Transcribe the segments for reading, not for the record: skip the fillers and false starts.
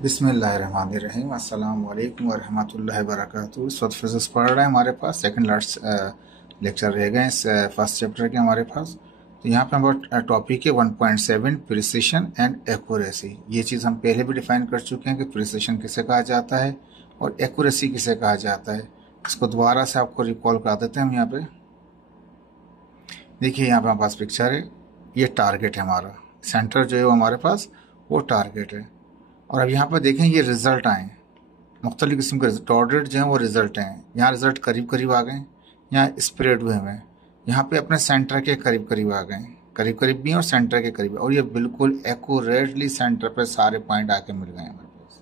बिस्मिल्लाहिर्रहमानिर्रहीम अस्सलाम वालेकुम वरहमतुल्लाहि वबरकातुहू। इस वक्त फिजिक्स पढ़ रहे हैं हमारे पास सेकंड लास्ट लेक्चर रह गए इस फर्स्ट चैप्टर के हमारे पास। तो यहाँ पे हमारा टॉपिक है 1.7 प्रिसिशन एंड एक्यूरेसी। ये चीज़ हम पहले भी डिफाइन कर चुके हैं कि प्रिसिशन किसे कहा जाता है और एक्यूरेसी किसे कहा जाता है। इसको दोबारा से आपको रिकॉल करा देते हैं हम। यहाँ पे देखिए, यहाँ पे हमारे पास पिक्चर है, ये टारगेट है हमारा, सेंटर जो है वो हमारे पास वो टारगेट है। और अब यहाँ पर देखें ये रिजल्ट आए, मुख्तलिफ किस्म के डॉटेड जो हैं वो रिजल्ट हैं। यहाँ रिजल्ट करीब करीब आ गए, यहाँ स्प्रेड हुए हैं, यहाँ पे अपने सेंटर के करीब करीब आ गए, करीब करीब भी हैं और सेंटर के करीब, और ये बिल्कुल एक्यूरेटली सेंटर पे सारे पॉइंट आके मिल गए हमारे पास।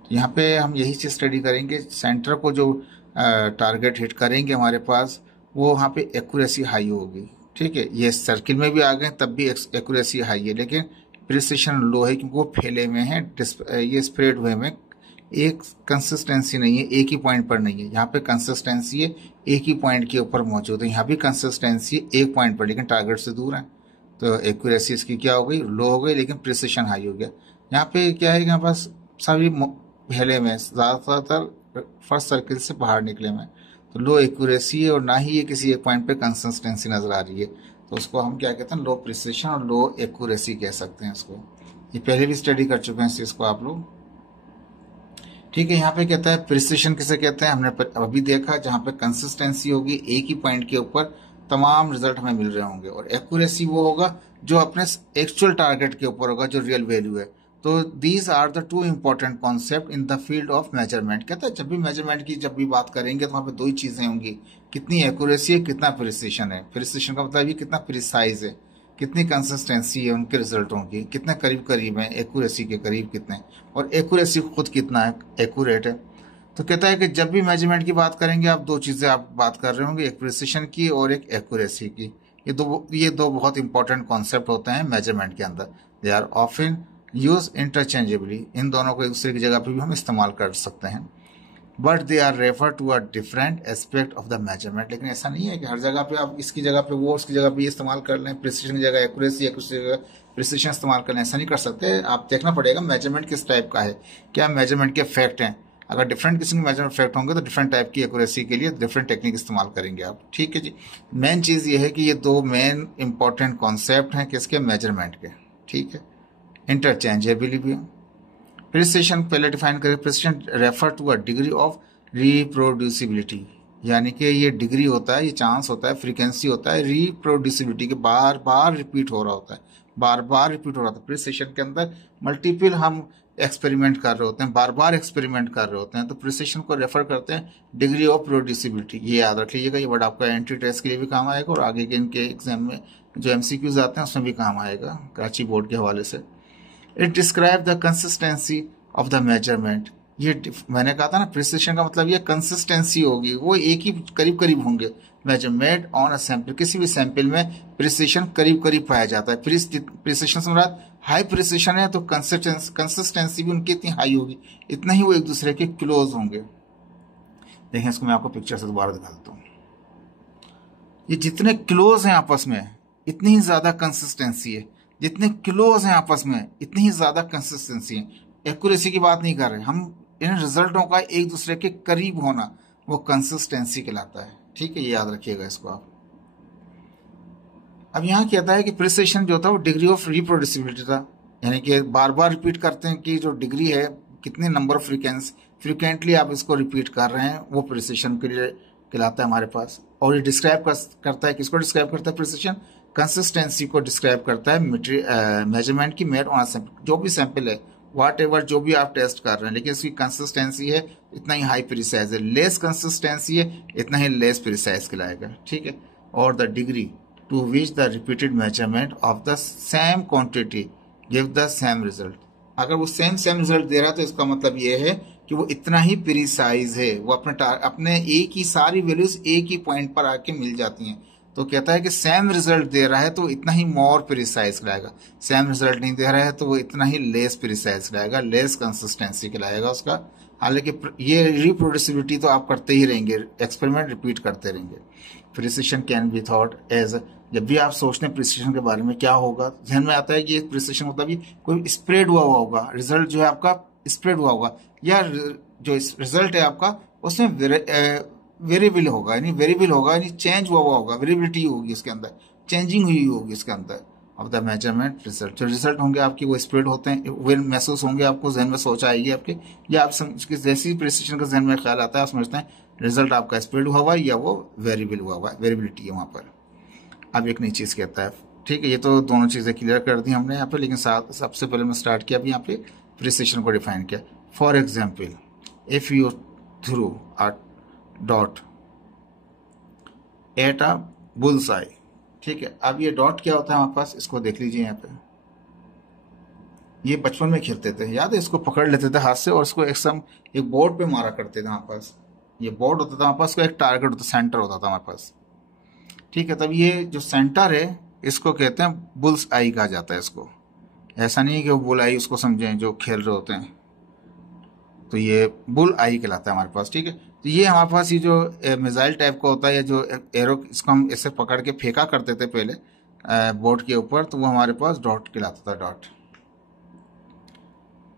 तो यहाँ पे हम यही चीज़ स्टडी करेंगे, सेंटर को जो टारगेट हिट करेंगे हमारे पास वो वहाँ पे एक्यूरेसी हाई होगी। ठीक है, ये सर्किल में भी आ गए तब भी एक्यूरेसी हाई है, लेकिन प्रिसिशन लो है क्योंकि वो फैले हुए हैं, ये स्प्रेड हुए हैं, एक कंसिस्टेंसी नहीं है, एक ही पॉइंट पर नहीं है। यहाँ पे कंसिस्टेंसी है, एक ही पॉइंट के ऊपर मौजूद है। यहाँ भी कंसिस्टेंसी है एक पॉइंट पर, लेकिन टारगेट से दूर है, तो एक्यूरेसी इसकी क्या हो गई, लो हो गई, लेकिन प्रिसिशन हाई हो गया। यहाँ पे क्या है, यहाँ पास सभी फैले में ज़्यादातर फर्स्ट सर्किल से बाहर निकले में, तो लो एक्यूरेसी है और ना ही ये किसी एक पॉइंट पे कंसिस्टेंसी नजर आ रही है। तो उसको हम क्या कहते हैं, लो प्रिसिशन और लो एक्यूरेसी कह सकते हैं इसको। ये पहले भी स्टडी कर चुके हैं इस चीज़ को आप लोग। ठीक है, यहाँ पे कहता है प्रिसिशन किसे कहते हैं, हमने अभी देखा जहाँ पे कंसिस्टेंसी होगी, एक ही पॉइंट के ऊपर तमाम रिजल्ट हमें मिल रहे होंगे, और एक्यूरेसी वो होगा जो अपने एक्चुअल टारगेट के ऊपर होगा, जो रियल वैल्यू है। तो these are the two important concept in the field of measurement. कहता है जब भी मेजरमेंट की जब भी बात करेंगे तो वहाँ पे दो ही चीजें होंगी, कितनी एक्यूरेसी है, कितना प्रिसिशन है। प्रिसिशन का मतलब ये कितना प्रिसाइज है, कितनी कंसिस्टेंसी है उनके रिजल्टों की, कितने करीब करीब है एक्यूरेसी के करीब कितने, और एक्यूरेसी खुद कितना है एक्यूरेट है। तो कहता है कि जब भी मेजरमेंट की बात करेंगे आप दो चीजें आप बात कर रहे होंगे, एक प्रिसिशन की और एक एक्यूरेसी की। ये दो बहुत इंपॉर्टेंट कॉन्सेप्ट होते हैं मेजरमेंट के अंदर। They are often use interchangeably, इन दोनों को एक दूसरे की जगह पे भी हम इस्तेमाल कर सकते हैं, but they are refer to a different aspect of the measurement. लेकिन ऐसा नहीं है कि हर जगह पे आप इसकी जगह पे वो, उसकी जगह पे ये इस्तेमाल कर लें, प्रिसिशन की जगह एक्यूरेसी, एक्यूरेसी की जगह प्रिसिशन इस्तेमाल कर लें, ऐसा नहीं कर सकते। आप देखना पड़ेगा मेजरमेंट किस टाइप का है, क्या मेजरमेंट के फैक्ट हैं। अगर डिफरेंट किस्म के मेजरमेंट फैक्ट होंगे तो डिफरेंट टाइप की एक्यूरेसी के लिए डिफरेंट टेक्निक इस्तेमाल करेंगे आप। ठीक है जी, मेन चीज़ ये है कि ये दो मेन इंपॉर्टेंट कॉन्सेप्ट हैं किसके, मेजरमेंट के। ठीक है, इंटरचेंजेबली भी। प्रिसिशन पहले डिफाइन करें, precision refer to a degree of reproducibility, यानी कि ये डिग्री होता है, ये चांस होता है, फ्रीक्वेंसी होता है रिप्रोड्यूसिबिलिटी के, बार बार रिपीट हो रहा होता है, बार बार रिपीट हो रहा होता है। प्रिसिशन के अंदर मल्टीपल हम एक्सपेरिमेंट कर रहे होते हैं, बार बार एक्सपेरिमेंट कर रहे होते हैं, तो प्रिसिशन को रेफर करते हैं डिग्री ऑफ प्रोड्यूसिबिलिटी। ये याद रख लीजिएगा, ये वर्ड आपका एंट्री टेस्ट के लिए भी काम आएगा और आगे के इनके एग्जाम में जो एमसीक्यूज आते हैं उसमें भी काम आएगा, कराची बोर्ड के हवाले से। It describe the consistency of the measurement. ये मैंने कहा था ना, प्रिसिशन का मतलब ये कंसिस्टेंसी होगी, वो एक ही करीब करीब होंगे। मेजरमेंट ऑन अ सैंपल, किसी भी सैंपल में प्रिसिशन करीब करीब पाया जाता है। प्रिसिशन से मुराद हाई प्रिसिशन है तो कंसिस्टेंसी भी उनकी इतनी हाई होगी, इतना ही वो एक दूसरे के क्लोज होंगे। देखें इसको मैं आपको पिक्चर से दोबारा दिखा देता हूँ। ये जितने क्लोज हैं आपस में इतनी ही ज्यादा कंसिस्टेंसी है, जितने क्लोज हैं आपस में इतनी ही ज्यादा कंसिस्टेंसी है। एक्यूरेसी की बात नहीं कर रहे हम, इन रिजल्टों का एक दूसरे के करीब होना वो कंसिस्टेंसी कहलाता है। ठीक है, ये याद रखिएगा इसको आप। अब यहाँ कहता है कि प्रिसिशन जो था वो डिग्री ऑफ रिप्रोड्यूसिबिलिटी था, यानी कि बार बार रिपीट करते हैं कि जो डिग्री है, कितने नंबर ऑफ फ्रिक्वेंटली आप इसको रिपीट कर रहे हैं, वो प्रिसिशन के लिए कहलाता है हमारे पास। और ये डिस्क्राइब करता है, किसको डिस्क्राइब करता है प्रिसिशन, कंसिस्टेंसी को डिस्क्राइब करता है मेजरमेंट की मेड ऑन सैंपल, जो भी सैंपल है वाट एवर जो भी आप टेस्ट कर रहे हैं, लेकिन इसकी कंसिस्टेंसी है इतना ही हाई प्रिसाइज है, लेस कंसिस्टेंसी है इतना ही लेस प्रिसाइज कहलाएगा। ठीक है, और the degree to which the repeated measurement of the same quantity give the same result. अगर वो सेम रिजल्ट दे रहा है तो इसका मतलब ये है कि वो इतना ही प्रिसाइज है, वो अपने एक ही सारी वैल्यूज एक ही पॉइंट पर आके मिल जाती हैं। तो कहता है कि सेम रिजल्ट दे रहा है तो इतना ही मोर प्रिसाइज कहलाएगा, सेम रिजल्ट नहीं दे रहा है तो वो इतना ही लेस प्रिसाइज कहलाएगा, लेस कंसिस्टेंसी कहलाएगा उसका। हालांकि ये रिप्रोड्यूसिबिलिटी तो आप करते ही रहेंगे, एक्सपेरिमेंट रिपीट करते रहेंगे। Precision can be thought as, जब भी आप सोचते हैं प्रिसिशन के बारे में क्या होगा, ध्यान में आता है कि प्रिसिशन मतलब ये कोई स्प्रेड हुआ होगा, रिजल्ट जो है आपका स्प्रेड हुआ होगा, या जो रिजल्ट है आपका उसमें वेरिएबल होगा, यानी वेरिएबल होगा, यानी चेंज हुआ होगा, वेरिएबिलिटी होगी उसके अंदर, चेंजिंग हुई होगी उसके अंदर ऑफ द मेजरमेंट रिजल्ट। जो रिजल्ट होंगे आपकी वो स्प्रेड होते हैं, वे महसूस होंगे, आपको जहन में सोच आएगी आपके, या आप जैसी प्रिसिशन का जहन में ख्याल आता है आप समझते हैं रिजल्ट आपका स्प्रेड हुआ हुआ या वो वेरिएबल हुआ हुआ, वेरिएबिलिटी है वहाँ पर। अब एक नई चीज़ कहता है, ठीक है, ये तो दोनों चीज़ें क्लियर कर दी हमने यहाँ पे, लेकिन साथ सबसे पहले मैं स्टार्ट किया अभी यहाँ पे प्रिसिशन को डिफाइन किया। For example, if you through a डॉट एट अ बुल्स आई, ठीक है। अब ये डॉट क्या होता है हमारे पास, इसको देख लीजिए यहाँ पे, ये बचपन में खेलते थे, याद है, इसको पकड़ लेते थे हाथ से और इसको एक बोर्ड पे मारा करते थे हमारे पास, ये बोर्ड होता था हमारे पास, एक टारगेट होता, सेंटर होता था हमारे पास, ठीक है। तब ये जो सेंटर है इसको कहते हैं बुल्स आई कहा जाता है इसको। ऐसा नहीं है कि वो बुल आई उसको समझें जो खेल रहे होते हैं, तो ये बुल आई कहलाता है हमारे पास, ठीक है। तो ये हमारे पास ये जो मिसाइल टाइप का होता है, या जो एरो, इसको हम ऐसे पकड़ के फेंका करते थे पहले बोर्ड के ऊपर, तो वो हमारे पास डॉट कहलाता था, डॉट।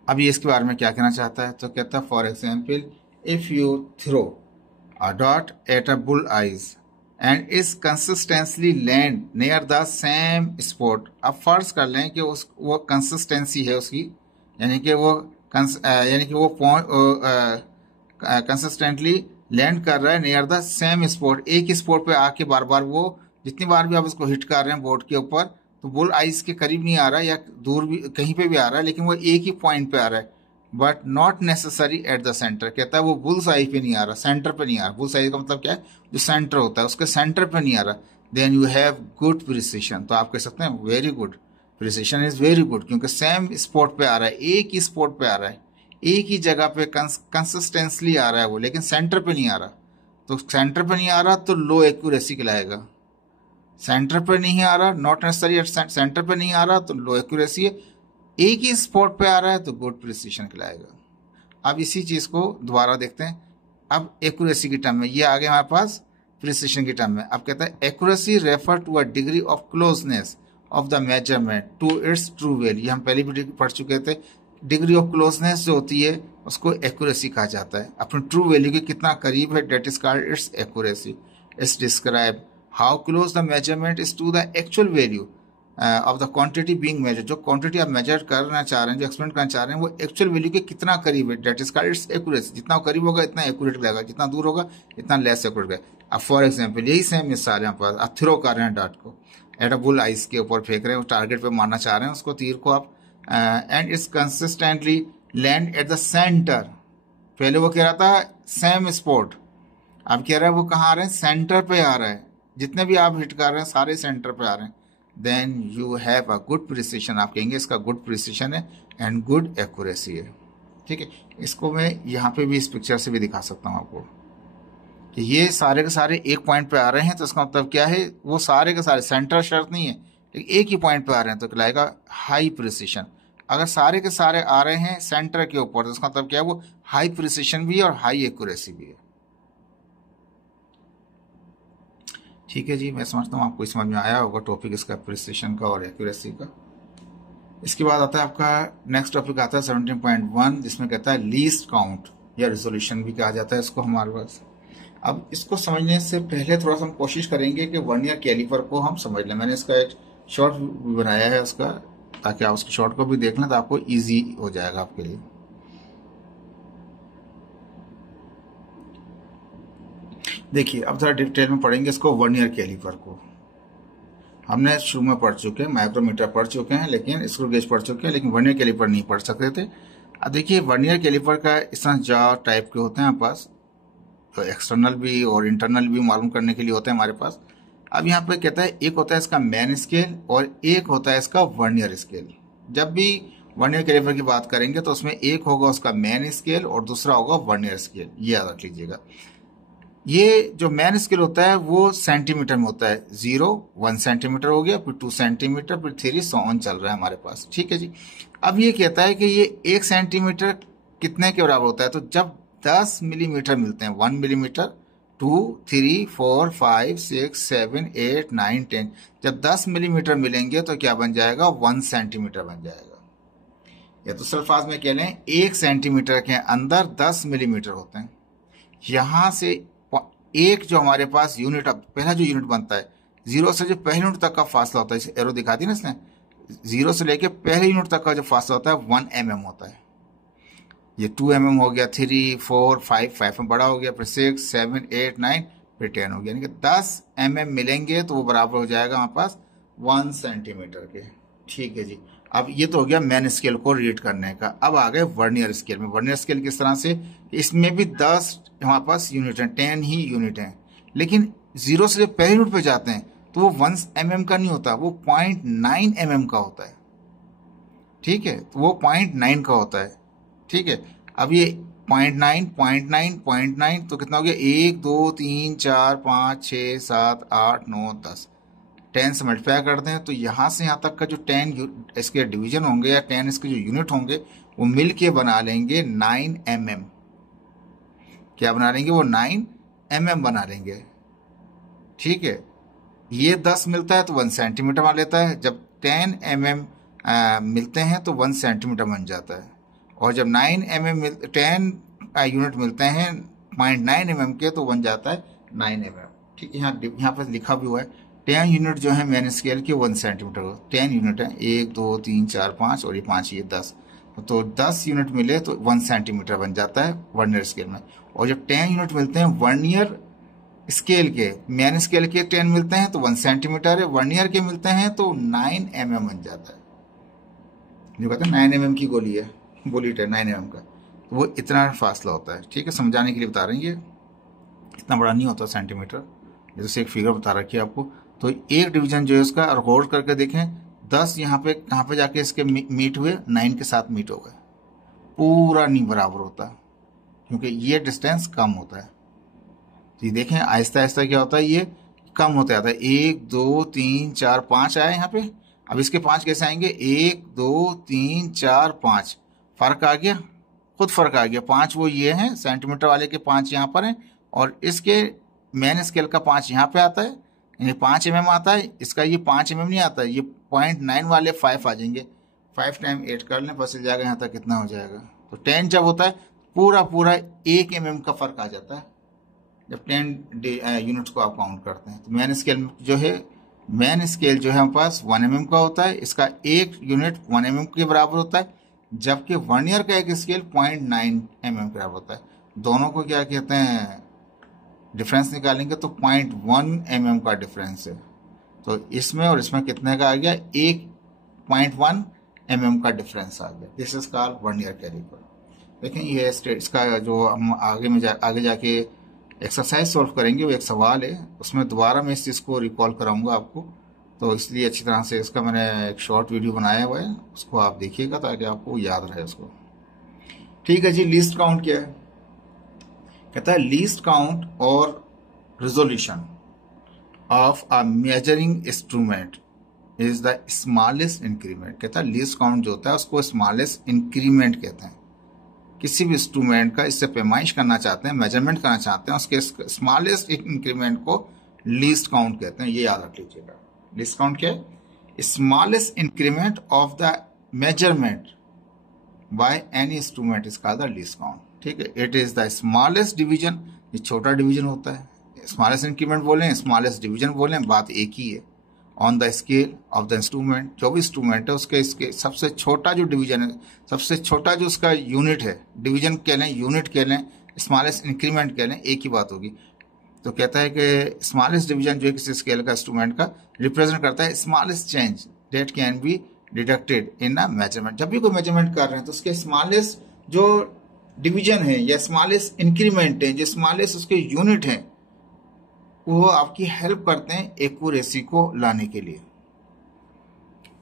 अब ये इसके बारे में क्या कहना चाहता है, तो कहता है for example, if you throw a डॉट at a bull eyes and is consistently land near the same spot. अब फर्ज कर लें कि वो कंसिस्टेंसी है उसकी, यानी कि वो कंसिस्टेंटली लैंड कर रहा है नियर द सेम स्पॉट, एक ही स्पॉट पे आके बार बार, वो जितनी बार भी आप उसको हिट कर रहे हैं बोर्ड के ऊपर, तो बुल आइस के करीब नहीं आ रहा है या दूर भी कहीं पे भी आ रहा है, लेकिन वो एक ही पॉइंट पे आ रहा है, but not necessary at the centre. कहता है वो बुल्स आई पे नहीं आ रहा, सेंटर पे नहीं आ रहा। बुल्स आई का मतलब क्या है, जो सेंटर होता है उसके सेंटर पे नहीं आ रहा, then you have good precision. तो आप कह सकते हैं very good, precision is very good, क्योंकि सेम स्पॉट पे आ रहा है, एक ही स्पॉट पे आ रहा है, एक ही जगह पे कंसिस्टेंसली आ रहा है वो, लेकिन सेंटर पे नहीं आ रहा। तो सेंटर पे नहीं आ रहा तो लो एक्यूरेसी कहलाएगा, सेंटर पे नहीं आ रहा, नॉट नेसेसरी एट सेंटर पे नहीं आ रहा तो लो एक्यूरेसी है, एक ही स्पॉट पे आ रहा है तो गुड प्रिसिशन कहलाएगा। अब इसी चीज को दोबारा देखते हैं, अब एक्यूरेसी की टर्म में, ये आ गया हमारे पास प्रिसिशन की टर्म में। अब कहता है accuracy refer to a degree of closeness of the measurement to its true value. ये हम पहले भी पढ़ चुके थे, डिग्री ऑफ क्लोजनेस जो होती है उसको एक्यूरेसी कहा जाता है, अपने ट्रू वैल्यू के कितना करीब है, that is called its accuracy. Its describe how close the measurement is to the actual value of the quantity being measure. जो क्वांटिटी आप मेजर करना चाह रहे हैं, जो एक्सपेरिमेंट करना चाह रहे हैं, वो एक्चुअल वैल्यू के कितना करीब है, that is called its accuracy. जितना करीब होगा इतना एक्यूरेट लगेगा, जितना दूर होगा इतना लेस एक्यूरेट लगेगा। अब फॉर एग्जाम्पल यही सेम मिसाल है, पास आप थ्रो कर रहे हैं डाट को, एट अ बुल आइस के ऊपर फेंक रहे हैं, टारगेट पे मारना चाह रहे हैं उसको, तीर को आप, and it's consistently land at the centre. पहले वो कह रहा था सेम स्पॉट, अब कह रहा है वो कहाँ आ रहे हैं, सेंटर पे आ रहा है, जितने भी आप हिट कर रहे हैं सारे सेंटर पे आ रहे हैं, then you have a good precision. आप कहेंगे इसका गुड प्रिसिशन है एंड गुड एक्यूरेसी है, ठीक है। इसको मैं यहाँ पे भी इस पिक्चर से भी दिखा सकता हूँ आपको कि ये सारे के सारे एक पॉइंट पे आ रहे हैं, तो इसका मतलब क्या है, वो सारे के सारे, सेंटर शर्त नहीं है, लेकिन एक ही पॉइंट पे आ रहे हैं तो कहलाएगा हाई प्रिसिशन। अगर सारे के सारे आ रहे हैं सेंटर के ऊपर तो इसका मतलब क्या है, वो हाई प्रिसिशन भी है और हाई एक्यूरेसी भी है, ठीक है जी। मैं समझता हूँ आपको समझ में आया होगा टॉपिक इसका, प्रिसिशन का और एक्यूरेसी का। इसके बाद आता है आपका नेक्स्ट टॉपिक आता है 17.1, जिसमें कहता है लीस्ट काउंट या रेजोल्यूशन भी कहा जाता है इसको हमारे पास। अब इसको समझने से पहले थोड़ा सा हम कोशिश करेंगे कि वर्नियर कैलिपर को हम समझ लें। मैंने इसका एक शॉर्ट बनाया है उसका, ताकि आप उसके शॉर्ट को भी देख लें तो आपको ईजी हो जाएगा आपके लिए। देखिए अब थोड़ा डिटेल में पढ़ेंगे इसको, वर्नियर कैलिपर को। हमने शुरू में पढ़ चुके हैं, माइक्रोमीटर पढ़ चुके हैं, लेकिन स्क्रू गेज पढ़ चुके हैं, लेकिन वर्नियर कैलिपर नहीं पढ़ सकते थे। अब देखिए वर्नियर कैलिपर का इस तरह जार टाइप के होते हैं हमारे पास, तो एक्सटर्नल भी और इंटरनल भी मालूम करने के लिए होते हैं हमारे पास। अब यहाँ पे कहता है एक होता है इसका मेन स्केल और एक होता है इसका वर्नियर स्केल। जब भी वर्नियर कैलिपर की बात करेंगे तो उसमें एक होगा उसका मेन स्केल और दूसरा होगा वर्नियर स्केल, ये याद रख लीजिएगा। ये जो मेन स्केल होता है वो सेंटीमीटर में होता है, 0 1 सेंटीमीटर हो गया, फिर 2 सेंटीमीटर, फिर 3 so on चल रहा है हमारे पास, ठीक है जी। अब ये कहता है कि ये 1 सेंटीमीटर कितने के बराबर होता है, तो जब 10 मिलीमीटर मिलते हैं, 1 मिलीमीटर, 2 3 4 5 6 7 8 9 10, जब 10 मिलीमीटर मिलेंगे तो क्या बन जाएगा, 1 सेंटीमीटर बन जाएगा। या तो सल्फाज में कह लें 1 सेंटीमीटर के अंदर 10 मिलीमीटर होते हैं। यहां से एक जो हमारे पास यूनिट, अब पहला जो यूनिट बनता है, जीरो से जो पहले यूनिट तक का फासला होता है, इसे एरो दिखा दी ना इसने, जीरो से लेके पहले यूनिट तक का जो फासला होता है 1 mm होता है। ये 2 mm हो गया, 3, 4, 5 में बड़ा हो गया, फिर 6, 7, 8, 9, फिर 10 हो गया, यानी कि 10 mm मिलेंगे तो वो बराबर हो जाएगा हमारे पास 1 सेंटीमीटर के। ठीक है जी। अब ये तो हो गया मेन स्केल को रीड करने का। अब आ गए वर्नियर स्केल में। वर्नियर स्केल किस तरह से, इसमें भी 10 हमारे पास यूनिट हैं, 10 ही यूनिट हैं, लेकिन जीरो से जब पहले यूनिट पे जाते हैं तो वो 1 mm का नहीं होता, वो 0.9 mm का होता है। ठीक है, तो वो 0.9 का होता है। ठीक है, अब ये 0.9, 0.9, 0.9 तो कितना हो गया, 1, 2, 3, 4, 5, 6, 7, 8, 9, 10, 10 से मल्टीप्लाई करते हैं तो यहाँ से यहाँ तक का जो 10 इसके डिवीजन होंगे या 10 इसके जो यूनिट होंगे वो मिल के बना लेंगे 9 mm। क्या बना लेंगे, वो 9 mm बना लेंगे। ठीक है, ये 10 मिलता है तो 1 सेंटीमीटर बना लेता है, जब 10 mm मिलते हैं तो 1 सेंटीमीटर बन जाता है, और जब 9 mm 10 यूनिट मिलते हैं 0.9 mm के तो बन जाता है 9 mm। ठीक है, यहाँ पर लिखा भी हुआ है 10 यूनिट जो है मेन स्केल के 1 सेंटीमीटर हो। 10 यूनिट है, 1, 2, 3, 4, 5 और ये 5, ये 10, तो 10 यूनिट मिले तो 1 सेंटीमीटर बन जाता है वर्नियर स्केल में। और जब 10 यूनिट मिलते हैं वर्नियर स्केल के, मेन स्केल के 10 मिलते हैं तो 1 सेंटीमीटर है, वर्नियर के मिलते हैं तो 9 mm बन जाता है। जो कहते हैं 9 mm की गोली है, बुलेट है 9 mm का, तो वो इतना फासला होता है। ठीक है, समझाने के लिए बता रहे हैं, ये इतना बड़ा नहीं होता सेंटीमीटर, जैसे एक फिगर बता रखी है आपको। तो एक डिवीजन जो है उसका रिकॉर्ड करके देखें, 10 यहाँ पे कहाँ पे जाके इसके मीट हुए, 9 के साथ मीट हो गए, पूरा नहीं बराबर होता क्योंकि ये डिस्टेंस कम होता है। तो ये देखें आहिस्ता आहिस्ता क्या होता है, ये कम होता जाता है। 1, 2, 3, 4, 5 आया यहाँ पे। अब इसके 5 कैसे आएंगे, 1, 2, 3, 4, 5, फर्क आ गया, खुद फर्क आ गया। 5 वो ये हैं सेंटीमीटर वाले के, 5 यहाँ पर हैं, और इसके मेन स्केल का 5 यहाँ पे आता है, यानी 5 mm आता है, इसका ये 5 mm नहीं आता है, ये 0.9 वाले 5 आ जाएंगे। 5 टाइम 8 कर लें, बस जाएगा यहाँ तक कितना हो जाएगा। तो 10 जब होता है पूरा पूरा 1 mm का फर्क आ जाता है जब 10 यूनिट्स को आप काउंट करते हैं। तो मेन स्केल जो है, मेन स्केल जो है हमारे पास 1 mm का होता है, इसका एक यूनिट 1 mm के बराबर होता है, जबकि वर्नियर का एक स्केल 0.9 mm के बराबर होता है। दोनों को क्या कहते हैं, डिफरेंस निकालेंगे तो 0.1 mm का डिफरेंस है। तो इसमें और इसमें कितने का आ गया, 1.1 mm का डिफरेंस आ गया। This is called vernier caliper. देखें ये इसका जो हम आगे जाके एक्सरसाइज सॉल्व करेंगे, वो एक सवाल है, उसमें दोबारा मैं इस चीज़ को रिकॉल कराऊंगा आपको, तो इसलिए अच्छी तरह से इसका मैंने एक शॉर्ट वीडियो बनाया हुआ है, उसको आप देखिएगा ताकि आपको याद रहे उसको। ठीक है जी, लीस्ट काउंट क्या है, कहता है लीस्ट काउंट और resolution of a measuring instrument is the smallest increment. कहता है लीस्ट काउंट जो होता है उसको स्मॉलेस्ट इंक्रीमेंट कहते हैं। किसी भी इंस्ट्रूमेंट का इससे पैमाइश करना चाहते हैं, मेजरमेंट करना चाहते हैं, उसके स्मॉलेस्ट इंक्रीमेंट को लीस्ट काउंट कहते हैं। ये याद रख लीजिएगा। लीस्ट काउंट क्या है, smallest increment of the measurement by any instrument is called the least count. ठीक है, it is the smallest division, ये छोटा डिवीजन होता है। स्मॉलेस्ट इंक्रीमेंट बोलें, स्मॉलेस्ट डिवीजन बोलें, बात एक ही है। On the scale of the instrument, जो भी इंस्ट्रूमेंट है उसके इसके सबसे छोटा जो डिवीजन है, सबसे छोटा जो उसका यूनिट है, डिवीजन कह लें, यूनिट कह लें, स्मॉलेस्ट इंक्रीमेंट कह लें, एक ही बात होगी। तो कहता है कि स्मॉलेस्ट डिवीजन जो है किसी स्केल का इंस्ट्रूमेंट का रिप्रेजेंट करता है smallest change that can be deducted in a measurement. जब भी कोई मेजरमेंट कर रहे हैं तो उसके स्मॉलेस्ट जो डिवीजन है या स्मॉलेस्ट इंक्रीमेंट है, जो स्मॉलेस्ट उसके यूनिट है, वो आपकी हेल्प करते हैं एक्यूरेसी को लाने के लिए।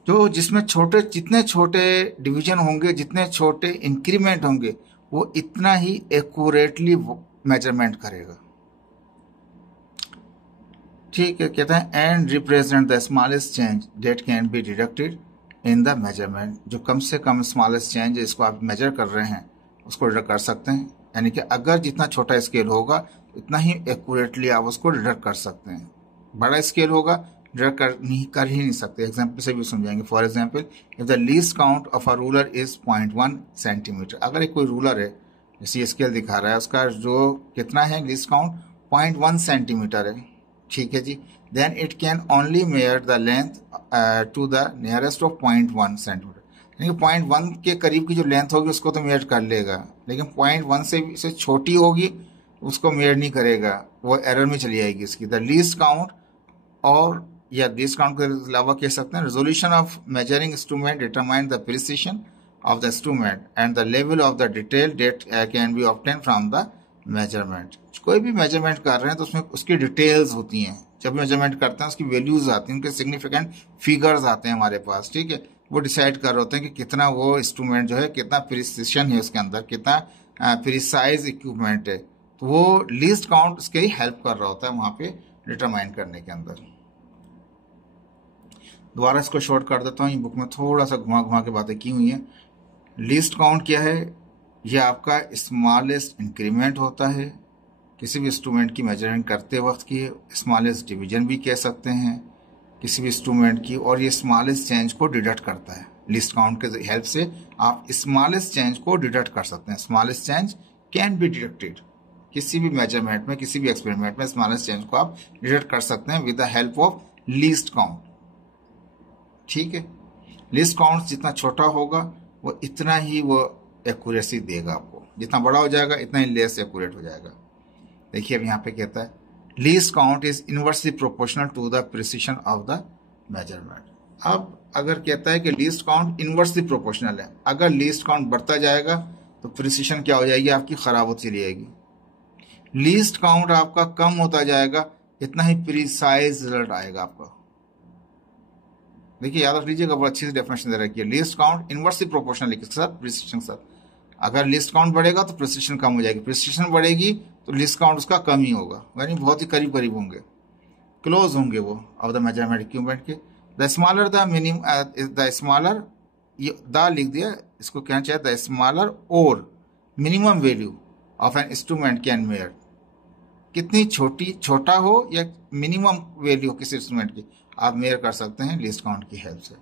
तो जिसमें जितने छोटे डिवीजन होंगे, जितने छोटे इंक्रीमेंट होंगे, वो इतना ही एक्यूरेटली मेजरमेंट करेगा। ठीक है, कहता है and represent the smallest change that can be deducted in the measurement. जो कम से कम स्मॉलेस्ट चेंज इसको आप मेजर कर रहे हैं उसको डिडक्ट कर सकते हैं, यानी कि अगर जितना छोटा स्केल होगा इतना ही एक्यूरेटली आप उसको डिडक्ट कर सकते हैं। बड़ा स्केल होगा डिडक्ट कर ही नहीं सकते। एग्जाम्पल से भी समझाएंगे। For example, if the least count of a ruler is 0.1 centimetre, अगर एक कोई रूलर है, जैसे ये स्केल दिखा रहा है, उसका जो कितना है लीस्ट काउंट 0.1 सेंटीमीटर है, ठीक है जी, then it can only measure the length to the nearest of 0.1 centimetre, यानी कि 0.1 के करीब की जो लेंथ होगी उसको तो मेयर कर लेगा, लेकिन 0.1 से छोटी होगी उसको मेयर नहीं करेगा, वो एरर में चली जाएगी इसकी। द लीस्ट काउंट, और या लीस्ट काउंट के अलावा कह सकते हैं resolution of measuring instrument determine the precision of the instrument and the level of the detail that can be obtained from the measurement। कोई भी मेजरमेंट कर रहे हैं तो उसमें उसकी डिटेल्स होती हैं, जब मेजरमेंट करते हैं उसकी वैल्यूज आती हैं, उनके सिग्निफिकेंट फिगर्स आते हैं हमारे पास, ठीक है, वो डिसाइड कर रहे होते हैं कि कितना वो इंस्ट्रूमेंट जो है कितना प्रिसिशन है उसके अंदर, कितना प्रिसाइज इक्विपमेंट है, तो वो लीस्ट काउंट उसके ही हेल्प कर रहा होता है वहां पे डिटरमाइन करने के अंदर। दोबारा इसको शॉर्ट कर देता हूँ, ये बुक में थोड़ा सा घुमा घुमा के बातें की हुई हैं। लीस्ट काउंट क्या है? यह आपका स्मॉलेस्ट इंक्रीमेंट होता है किसी भी इंस्ट्रूमेंट की मेजरमेंट करते वक्त की, स्मॉलेस्ट डिवीजन भी कह सकते हैं किसी भी इंस्ट्रूमेंट की, और ये स्मॉलेस्ट चेंज को डिडक्ट करता है। लिस्ट काउंट के हेल्प से आप स्मॉलेस्ट चेंज को डिडक्ट कर सकते हैं। Smallest change can be deducted, किसी भी मेजरमेंट में, किसी भी एक्सपेरिमेंट में स्मॉलेस्ट चेंज को आप डिडक्ट कर सकते हैं with the help of least count, ठीक है। लिस्ट काउंट जितना छोटा होगा वो इतना ही वो एक्यूरेसी देगा आपको, जितना बड़ा हो जाएगा इतना ही लेस एक्यूरेट हो जाएगा। देखिए अब यहाँ पे कहता है least count is inversely proportional to the precision of the measurement. अब अगर कहता है कि लीस्ट काउंट इनवर्सली प्रोपोर्शनल है, अगर लीस्ट काउंट बढ़ता जाएगा तो प्रिसिशन क्या हो जाएगी आपकी, खराब होती चली जाएगी। लीस्ट काउंट आपका कम होता जाएगा, इतना ही प्रिसाइज रिजल्ट आएगा आपका। देखिए याद रख लीजिएगा, बहुत अच्छी से डेफिनेशन दे रखी है। लीस्ट काउंट इनवर्सली प्रोपोर्शनल है किसके साथ, प्रिसिशन के साथ। अगर लिस्ट काउंट बढ़ेगा तो प्रिसिशन कम हो जाएगी, प्रिसिशन बढ़ेगी तो लिस्ट काउंट उसका कम ही होगा, यानी बहुत ही करीब करीब होंगे, क्लोज होंगे वो ऑफ द मेजरमेंट इक्विपमेंट के। The smaller the minimum, the smaller, the लिख दिया, इसको कहना चाहिए द स्मॉलर और minimum value of an instrument can mayor, कितनी छोटा हो या मिनिमम वैल्यू किसी इंस्ट्रूमेंट की आप मेयर कर सकते हैं लिस्ट काउंट की हेल्प से।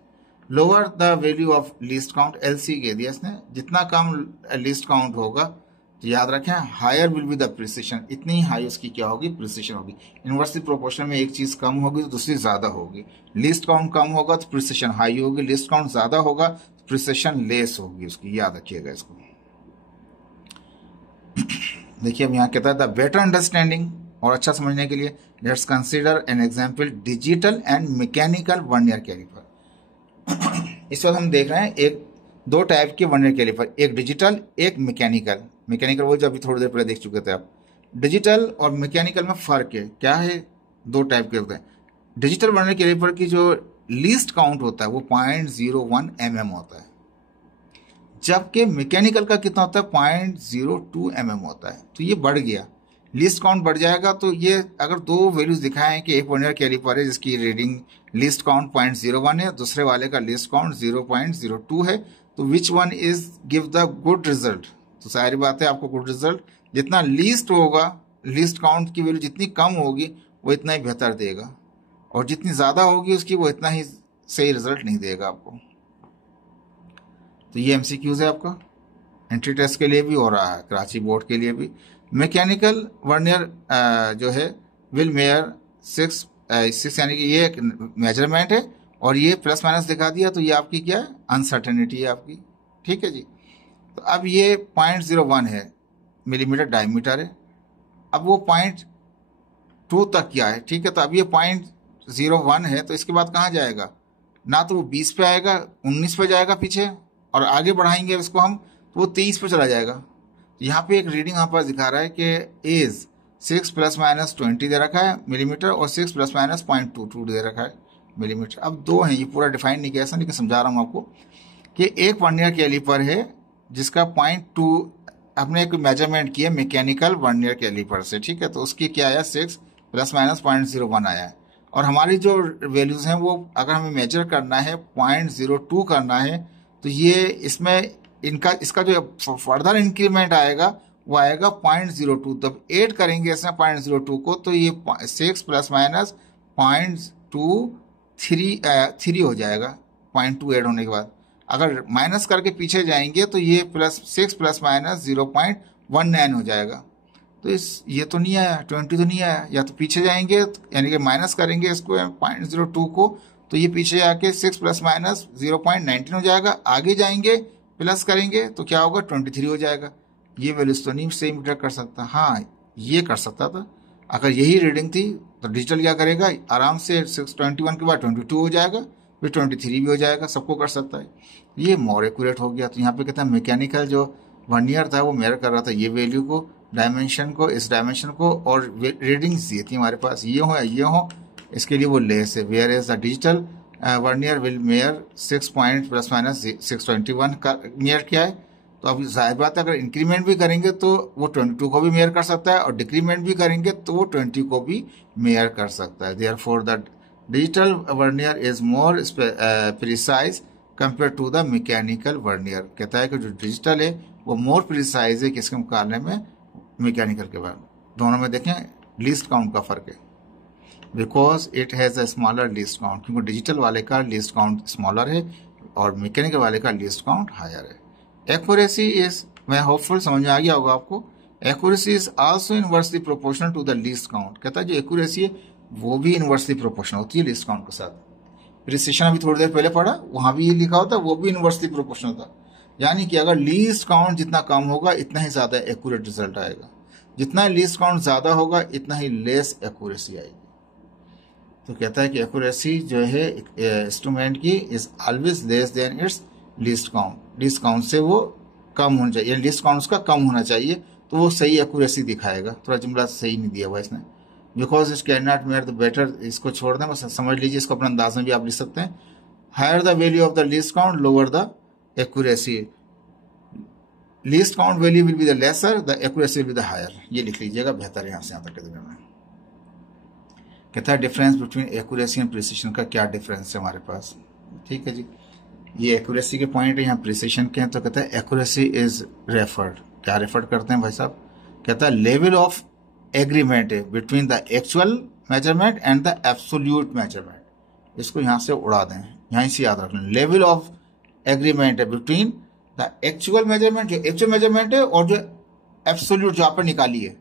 Lower the value of list count, LC कह दिया इसने, जितना कम लिस्ट काउंट होगा तो याद रखें higher will be the precision, इतनी हाई उसकी क्या होगी, प्रिसिशन होगी। इनवर्सली प्रोपोर्शन में एक चीज कम होगी तो दूसरी ज्यादा होगी। लिस्ट काउंट कम होगा तो प्रिसिशन हाई होगी, लिस्ट काउंट ज्यादा होगा तो प्रिसिशन लेस होगी उसकी, याद रखिएगा इसको। देखिए अब यहाँ कहता है द बेटर अंडरस्टैंडिंग, और अच्छा समझने के लिए let's consider an example digital and mechanical vernier caliper. इस वक्त हम देख रहे हैं एक दो टाइप के वर्नियर कैलिपर, एक डिजिटल एक मैकेनिकल। मैकेनिकल वो जो अभी थोड़ी देर पहले देख चुके थे आप। डिजिटल और मैकेनिकल में फर्क है, क्या है, दो टाइप के होते हैं। डिजिटल वर्नियर कैलिपर की जो लीस्ट काउंट होता है वो 0.01 mm होता है, जबकि मैकेनिकल का कितना होता है 0.02 mm होता है। तो ये बढ़ गया, लिस्ट काउंट बढ़ जाएगा। तो ये अगर दो वैल्यूज दिखाएं कि एक वर्नियर कैलिपर है जिसकी रीडिंग लिस्ट काउंट 0.01 है, दूसरे वाले का लिस्ट काउंट 0.02 है, तो which one is give the good result. तो सारी बात है आपको गुड रिजल्ट, जितना लीस्ट होगा, लिस्ट काउंट की वैल्यू जितनी कम होगी वो इतना ही बेहतर देगा, और जितनी ज्यादा होगी उसकी वो इतना ही सही रिजल्ट नहीं देगा आपको। तो ये एमसीक्यूज है आपका, एंट्री टेस्ट के लिए भी हो रहा है, कराची बोर्ड के लिए भी। मैकेनिकल वर्नियर जो है विल मेयर 6 यानी कि ये एक मेजरमेंट है और ये प्लस माइनस दिखा दिया, तो ये आपकी क्या है, अनसर्टेनिटी है आपकी, ठीक है जी। तो अब ये 0.01 है मिलीमीटर डायमीटर है, अब वो 0.2 तक क्या है, ठीक है। तो अब ये 0.01 है, तो इसके बाद कहाँ जाएगा, ना तो वो 20 पे आएगा, 19 पे जाएगा पीछे, और आगे बढ़ाएंगे इसको हम तो वो 23 पे चला जाएगा। यहाँ पे एक रीडिंग यहाँ पर दिखा रहा है कि इज 6 ± 20 दे रखा है मिलीमीटर, और 6 ± 0.22 दे रखा है मिलीमीटर। अब दो हैं, ये पूरा डिफाइन नहीं किया, लेकिन समझा रहा हूँ आपको कि एक वर्नियर कैलिपर है जिसका 0.2 आपने एक मेजरमेंट किया मैकेनिकल वर्नियर कैलिपर से, ठीक है। तो उसकी क्या आया 6 ± 0.01 आया है, और हमारी जो वैल्यूज हैं वो अगर हमें मेजर करना है 0.02 करना है, तो ये इसमें इसका जो फर्दर इंक्रीमेंट आएगा वो आएगा 0.02। तब ऐड करेंगे इसमें 0.02 को, तो ये 6 ± 0.2 3 हो जाएगा 0.2 ऐड होने के बाद। अगर माइनस करके पीछे जाएंगे तो ये +6 प्लस माइनस 0.19 हो जाएगा। तो ये तो नहीं आया, 20 तो नहीं आया। या तो पीछे जाएंगे यानी कि माइनस करेंगे इसको 0.02 को, तो ये पीछे जाके 6 प्लस माइनस 0.19 हो जाएगा। आगे जाएंगे प्लस करेंगे तो क्या होगा, 23 हो जाएगा। ये वैल्यूज तो नहीं सेम मीटर कर सकता। हाँ, ये कर सकता था। अगर यही रीडिंग थी तो डिजिटल क्या करेगा, आराम से 621 के बाद 22 हो जाएगा, फिर 23 भी हो जाएगा, सबको कर सकता है। ये मोर एक्यूरेट हो गया। तो यहाँ पे कहता है मैकेनिकल जो वर्नियर था वो मेजर कर रहा था ये वैल्यू को, डायमेंशन को, इस डायमेंशन को, और रीडिंग्स ये थी हमारे पास, ये हो या ये हो, इसके लिए वो लेस है। Whereas the digital vernier will measure 6 point plus minus 621 का मेयर किया है। तो अब जाहिर बात है अगर इंक्रीमेंट भी करेंगे तो वो 22 को भी मेयर कर सकता है, और डिक्रीमेंट भी करेंगे तो वो 20 को भी मेयर कर सकता है। Therefore the digital vernier is more precise compare to the mechanical vernier. कहता है कि जो डिजिटल है वो मोर प्रिसाइज है किसके मुकाबले में, मैकेनिकल के बाद। दोनों में देखें लीस्ट काउंट का फर्क है, because it has a smaller least count, क्योंकि डिजिटल वाले का लीस्ट काउंट स्मॉलर है और मैकेनिकल वाले का लीस्ट काउंट हायर है। एक्यूरेसी इज, मैं होपफुल समझ में आ गया होगा आपको, accuracy is also inversely proportional to the least count. कहता है जो एक्यूरेसी है वो भी इनवर्सली प्रोपोर्शनल होती है लीस्ट काउंट के साथ। प्रिसिशन अभी थोड़ी देर पहले पढ़ा, वहां भी ये लिखा होता है, वो भी इनवर्सली प्रोपोर्शनल होता है। यानी कि अगर लीस्ट काउंट जितना कम होगा इतना ही ज्यादा एक्यूरेट रिजल्ट आएगा, जितना लीस्ट काउंट ज्यादा होगा इतना ही लेस एक्यूरेसी आएगी। तो कहता है कि एक्यूरेसी जो है इंस्ट्रूमेंट की is always less than it's least count. Least count से वो कम होना चाहिए, लीस्ट काउंट उसका कम होना चाहिए, तो वो सही एक्यूरेसी दिखाएगा। थोड़ा जुमला सही नहीं दिया हुआ इसने। Because it can not mayor the better, इसको छोड़ दें, बस समझ लीजिए, इसको अपने अंदाज में भी आप लिख सकते हैं। Higher the value of the least count lower the accuracy, least count value will be the lesser, the accuracy will be the higher. ये लिख लीजिएगा, बेहतर है यहाँ से यहाँ तक के दिन में। कहता है difference between accuracy and precision का क्या डिफरेंस है हमारे पास। ठीक है जी, ये एक्यूरेसी के पॉइंट है, यहाँ प्रिसिशन के हैं। तो कहता है एक्यूरेसी इज रेफर्ड, क्या रेफर करते हैं भाई साहब, कहता है लेवल ऑफ एग्रीमेंट है between the actual measurement and the absolute measurement. इसको यहां से उड़ा दें, यहीं से याद रख लें। लेवल ऑफ एग्रीमेंट है बिटवीन द एक्चुअल मेजरमेंट, जो एक्चुअल मेजरमेंट है, और जो एब्सोल्यूट जो आपने निकाली है,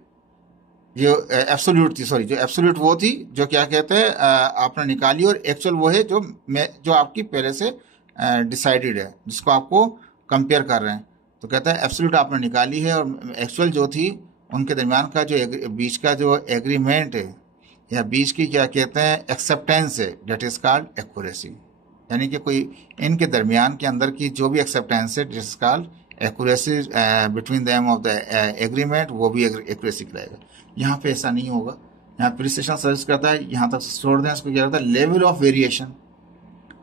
जो एब्सोल्यूट थी, सॉरी, जो एब्सोल्यूट वो थी जो क्या कहते हैं आपने निकाली, और एक्चुअल वो है जो आपकी पहले से डिसाइडेड है, जिसको आपको कंपेयर कर रहे हैं। तो कहता है एब्सोल्यूट आपने निकाली है, और एक्चुअल जो थी उनके दरमियान का जो बीच का जो एग्रीमेंट है, या बीच की क्या कहते हैं एक्सेप्टेंस है, डेट इज कॉल्ड एक्यूरेसी। यानी कि कोई इनके दरमियान के अंदर की जो भी एक्सेप्टेंस है, that is called accuracy between them of the agreement, वो भी एक्यूरेसी कहलाएगा। यहाँ पे ऐसा नहीं होगा, यहाँ प्रिसिशन सर्च करता है, यहाँ तक छोड़ दें, इसको क्या करता है लेवल ऑफ वेरिएशन।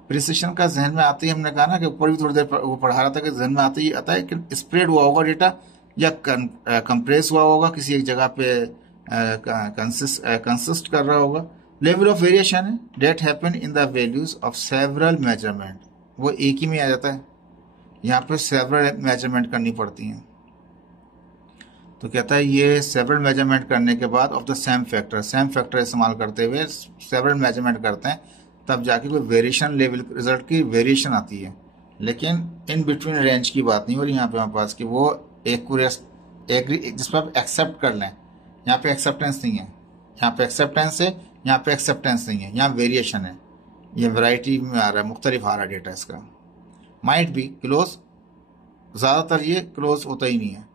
प्रिसिशन का जहन में आते ही हमने कहा ना कि ऊपर भी थोड़ी देर वो पढ़ा रहा था कि जहन में आते ही आता है कि स्प्रेड हुआ होगा डेटा, या कंप्रेस हुआ होगा, किसी एक जगह पे कंसिस्ट कर रहा होगा। लेवल ऑफ वेरिएशन है that happen in the values of several measurement, वो एक ही में आ जाता है, यहाँ पे सेवरल मेजरमेंट करनी पड़ती हैं। तो कहता है ये सेवरल मेजरमेंट करने के बाद ऑफ द सेम फैक्टर इस्तेमाल करते हुए सेवरल मेजरमेंट करते हैं, तब जाके कोई वेरिएशन लेवल रिजल्ट की वेरिएशन आती है। लेकिन इन बिटवीन रेंज की बात नहीं हो रही यहाँ पे हमारे पास कि वो एग्री जिस पर आप एक्सेप्ट कर लें। यहाँ पे एक्सेप्टेंस नहीं है, यहाँ पे एक्सेप्टेंस है, यहाँ पे एक्सेप्टेंस नहीं है, यहाँ वेरिएशन है। ये वैरायटी में आ रहा है, मुख्तलिफ आ रहा है डेटा इसका। माइट बी क्लोज, ज्यादातर ये क्लोज होता ही नहीं है।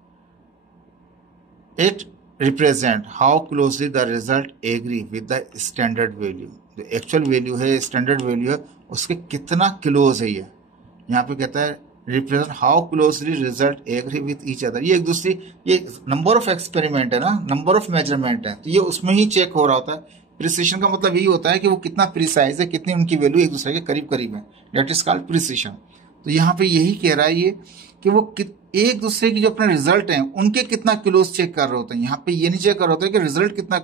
It represent how closely the result agree with the standard value, जो एक्चुअल वैल्यू है, स्टैंडर्ड वैल्यू है, उसके कितना क्लोज है ये। यहाँ पे कहता है represent how closely result agree with each other. ये एक दूसरी, ये नंबर ऑफ एक्सपेरिमेंट है ना, नंबर ऑफ मेजरमेंट है, तो ये उसमें ही चेक हो रहा होता है। प्रिसिशन का मतलब यही होता है कि वो कितना प्रिसाइज है, कितनी उनकी वैल्यू एक दूसरे के करीब करीब है, डेट इज कॉल्ड प्रिसिशन। तो यहाँ पे यही कह रहा है ये कि वो एक दूसरे की जो अपने रिजल्ट हैं उनके कितना क्लोज चेक कर रहे होते हैं। यहाँ पे ये नहीं चेक कर रहे होते कि रिजल्ट कितना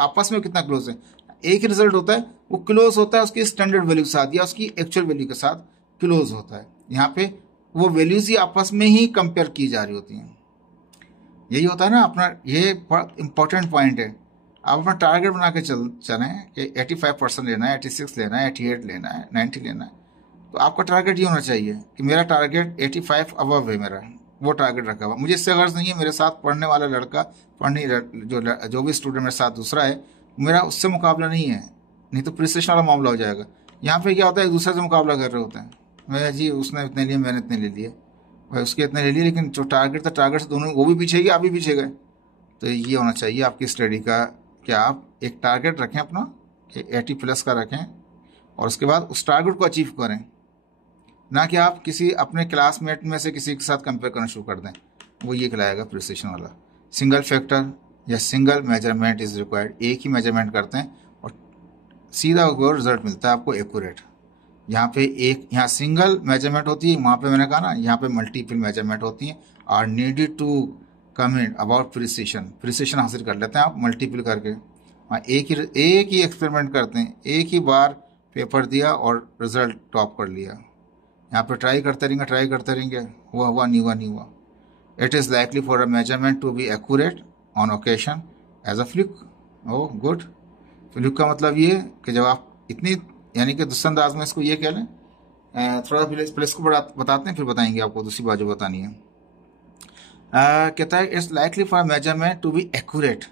आपस में कितना क्लोज है। एक ही रिजल्ट होता है, वो क्लोज होता है उसकी स्टैंडर्ड वैल्यू के साथ या उसकी एक्चुअल वैल्यू के साथ क्लोज होता है। यहाँ पे वो वैल्यूज ही आपस में ही कंपेयर की जा रही होती हैं। यही होता है ना अपना, ये इंपॉर्टेंट पॉइंट है आप अपना टारगेट बना के चलें कि 85% लेना है, 86 लेना है, 88 लेना है, 90 लेना है। तो आपका टारगेट ये होना चाहिए कि मेरा टारगेट 85 अबव है, मेरा वो टारगेट रखा हुआ। मुझे इससे गर्ज नहीं है मेरे साथ पढ़ने वाला लड़का, जो भी स्टूडेंट मेरे साथ दूसरा है, मेरा उससे मुकाबला नहीं है, नहीं तो प्रिसिशन वाला मामला हो जाएगा। यहाँ पे क्या होता है, एक दूसरे से मुकाबला कर रहे होते हैं, मैं जी उसने इतने लिए, मैंने इतने ले लिए, भाई उसके इतने ले लिए, लेकिन जो टारगेट था, टारगेट से दोनों, वो भी पीछे गए, आप भी पीछे गए। तो ये होना चाहिए आपकी स्टडी का कि आप एक टारगेट रखें अपना कि 80+ का रखें, और उसके बाद उस टारगेट को अचीव करें, ना कि आप किसी अपने क्लासमेट में से किसी के साथ कंपेयर करना शुरू कर दें। वो ये कहलाएगा प्रिसिशन वाला। सिंगल फैक्टर या सिंगल मेजरमेंट इज रिक्वायर्ड, एक ही मेजरमेंट करते हैं और सीधा वो रिजल्ट मिलता है आपको एक्यूरेट। यहाँ पे यहाँ सिंगल मेजरमेंट होती है, वहाँ पे मैंने कहा ना, यहाँ पे मल्टीपल मेजरमेंट होती हैं, are needed to comment about precision हासिल कर लेते हैं आप मल्टीपल करके। वहाँ एक ही एक्सपेरिमेंट करते हैं, एक ही बार पेपर दिया और रिजल्ट टॉप कर लिया। यहाँ पे ट्राई करते रहेंगे, हुआ नहीं हुआ। It is likely for a measurement to be accurate on occasion as a fluke. Oh good. Fluke का मतलब ये कि जब आप इतनी, यानी कि दूसरे अंदाज में इसको ये कह लें, थोड़ा प्लेस को बताते हैं, फिर बताएंगे आपको दूसरी बात जो बतानी है। कहता है it's likely for measurement to be accurate,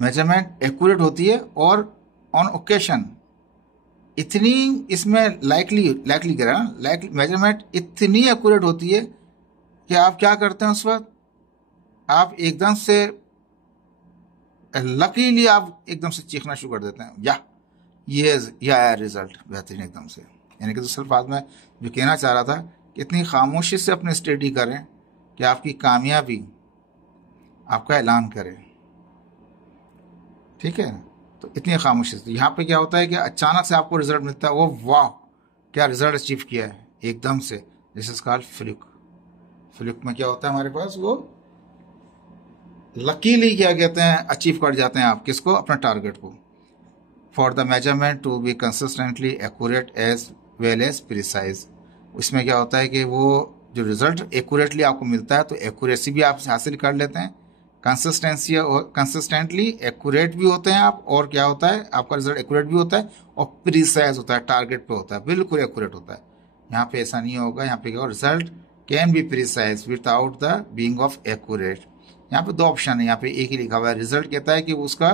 measurement accurate होती है और ऑन ओकेशन इतनी, इसमें लाइकली कह रहा है, लाइकली मेजरमेंट इतनी एक्यूरेट होती है कि आप क्या करते हैं उस वक्त, आप एकदम से लकीली आप एकदम से चीखना शुरू कर देते हैं, या आया रिजल्ट बेहतरीन एकदम से। यानी कि दूसरे बात में जो कहना चाह रहा था कि इतनी खामोशी से अपनी स्टडी करें कि आपकी कामयाबी आपका ऐलान करे, ठीक है। तो इतनी खामोशी से यहाँ पे क्या होता है कि अचानक से आपको रिजल्ट मिलता है, वो वाह क्या रिजल्ट अचीव किया है एकदम से। This is called fluke. Fluke में क्या होता है हमारे पास, वो लकीली क्या कहते हैं, अचीव कर जाते हैं आप किसको, अपने टारगेट को। For the measurement to be consistently accurate as well as precise. उसमें क्या होता है कि वो जो रिजल्ट एक्यूरेटली आपको मिलता है, तो एक्यूरेसी भी आप हासिल कर लेते हैं, कंसिस्टेंटली एक्यूरेट भी होते हैं आप, और क्या होता है आपका रिजल्ट एक्यूरेट भी होता है और प्रिसाइज होता है, टारगेट पे होता है, बिल्कुल एक्यूरेट होता है। यहाँ पे ऐसा नहीं होगा, यहाँ पे क्या होगा, result can be precise without the being of accurate. यहाँ पे दो ऑप्शन है, यहाँ पे एक ही लिखा हुआ है, रिजल्ट कहता है कि उसका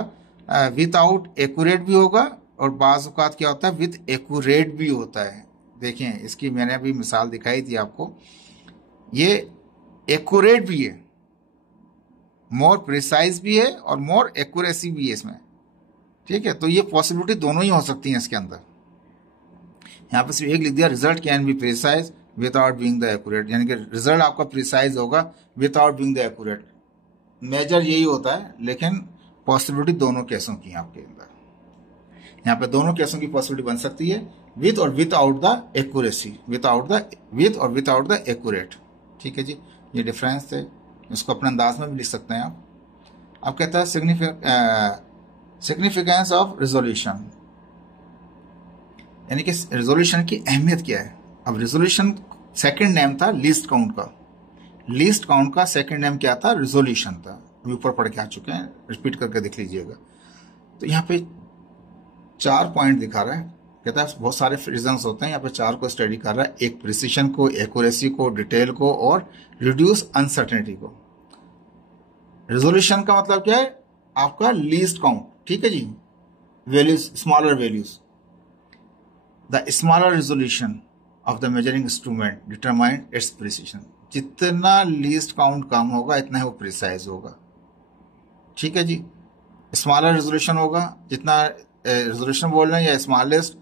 विदाउट एक्यूरेट भी होगा, और बाज़ औक़ात क्या होता है विद एक्यूरेट भी होता है। देखें इसकी मैंने अभी मिसाल दिखाई थी आपको, ये एक्यूरेट भी है, मोर प्रिसाइज भी है और मोर एक्यूरेसी भी है इसमें, ठीक है। तो ये पॉसिबिलिटी दोनों ही हो सकती हैं इसके अंदर। यहाँ पे सिर्फ एक लिख दिया, result can be precise without being the accurate, यानी कि रिजल्ट आपका प्रिसाइज होगा without being the accurate. Major यही होता है, लेकिन पॉसिबिलिटी दोनों केसों की है आपके अंदर। यहाँ पे दोनों केसों की पॉसिबिलिटी बन सकती है, विद और विदाउट द एक्यूरेसी, विद और विदाउट द एक्यूरेट, ठीक है जी। ये डिफरेंस थे, इसको अपने अंदाज में भी लिख सकते हैं आप। अब कहता है सिग्निफिकेंस ऑफ रिजोल्यूशन, यानी कि रिजोल्यूशन की अहमियत क्या है। अब रिजोल्यूशन सेकंड नेम था लीस्ट काउंट का, लीस्ट काउंट का सेकंड नेम क्या था, रिजोल्यूशन था। ऊपर पढ़ के आ चुके हैं, रिपीट करके देख लीजिएगा। तो यहाँ पे 4 पॉइंट दिखा रहा है, कहता है बहुत सारे रीजंस होते हैं, यहाँ पे 4 को स्टडी कर रहा है, एक प्रिसिशन को, एक्यूरेसी को, डिटेल को और रिड्यूस अनसर्टेनिटी को। रिजोल्यूशन का मतलब क्या है, आपका लीस्ट काउंट, ठीक है जी, values, smaller values. The smaller resolution of the measuring instrument determine its precision. जितना लीस्ट काउंट कम होगा इतना ही वो प्रिसाइज होगा, ठीक है जी। स्मॉलर रेजोल्यूशन होगा, जितना रेजोल्यूशन बोल रहे हैं या स्मॉलेस्ट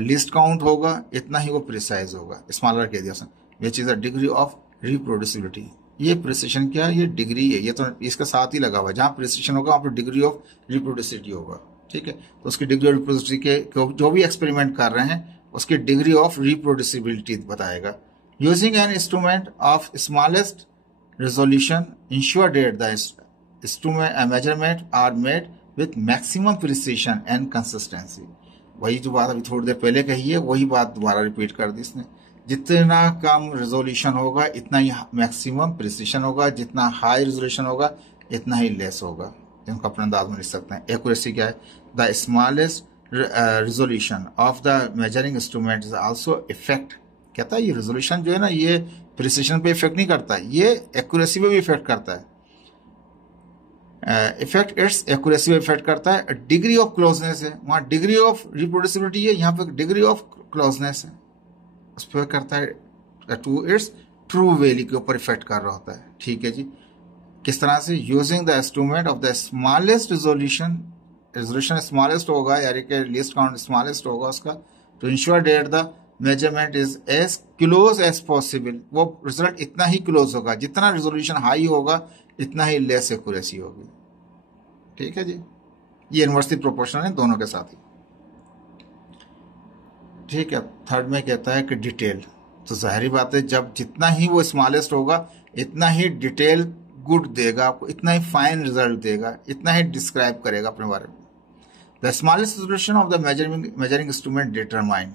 लीस्ट काउंट होगा, इतना ही वो प्रिसाइज होगा। स्मॉलर कह दिया which is the degree of reproducibility. ये प्रिसिशन क्या है, ये डिग्री है, ये तो इसके साथ ही लगा हुआ है। जहाँ प्रिसिशन होगा वहाँ पर डिग्री ऑफ रिप्रोड्यूसिबिलिटी होगा, ठीक है। तो उसकी डिग्री ऑफ रिप्रोड्यूसिबिलिटी के जो भी एक्सपेरिमेंट कर रहे हैं उसकी डिग्री ऑफ रिप्रोड्यूसिबिलिटी बताएगा। Using an instrument of smallest resolution ensure that the measurement are made with maximum precision and consistency। वही जो बात अभी थोड़ी देर पहले कही है, वही बात दोबारा रिपीट कर दी इसने। जितना कम रेजोल्यूशन होगा इतना ही मैक्सिमम प्रिसिशन होगा, जितना हाई रेजोल्यूशन होगा इतना ही लेस होगा, इनको अपने अंदाज में लिख सकते हैं। एक्यूरेसी क्या है? The smallest resolution of the measuring instrument is also effect. कहता है ये रिजोल्यूशन जो है ना, ये प्रिसिशन पे इफेक्ट नहीं करता है, ये एक्यूरेसी पे भी इफेक्ट करता है। इफेक्ट इट्स एक्यूरेसी पे इफेक्ट करता है। डिग्री ऑफ क्लोजनेस है, वहां डिग्री ऑफ रिप्रोड्यूसिबिलिटी है, यहाँ पे डिग्री ऑफ क्लोजनेस है, उस पर करता है। टू इट्स ट्रू वैल्यू के ऊपर इफेक्ट कर रहा होता है। ठीक है जी। किस तरह से? Using the instrument of the smallest resolution, resolution smallest होगा यानी कि लीस्ट काउंट स्मॉलेस्ट होगा उसका, to ensure that the measurement is as close as possible. वो रिजल्ट इतना ही क्लोज होगा, जितना रिजोल्यूशन हाई होगा इतना ही लेस एक्यूरेसी होगी। ठीक है जी। ये इनवर्सली प्रोपोर्शनल है दोनों के साथ ही। ठीक है। थर्ड में कहता है कि डिटेल, तो जाहिर बात है जब जितना ही वो स्मॉलेस्ट होगा इतना ही डिटेल गुड देगा आपको, इतना ही फाइन रिजल्ट देगा, इतना ही डिस्क्राइब करेगा अपने बारे में। The smallest resolution of the measuring instrument determine,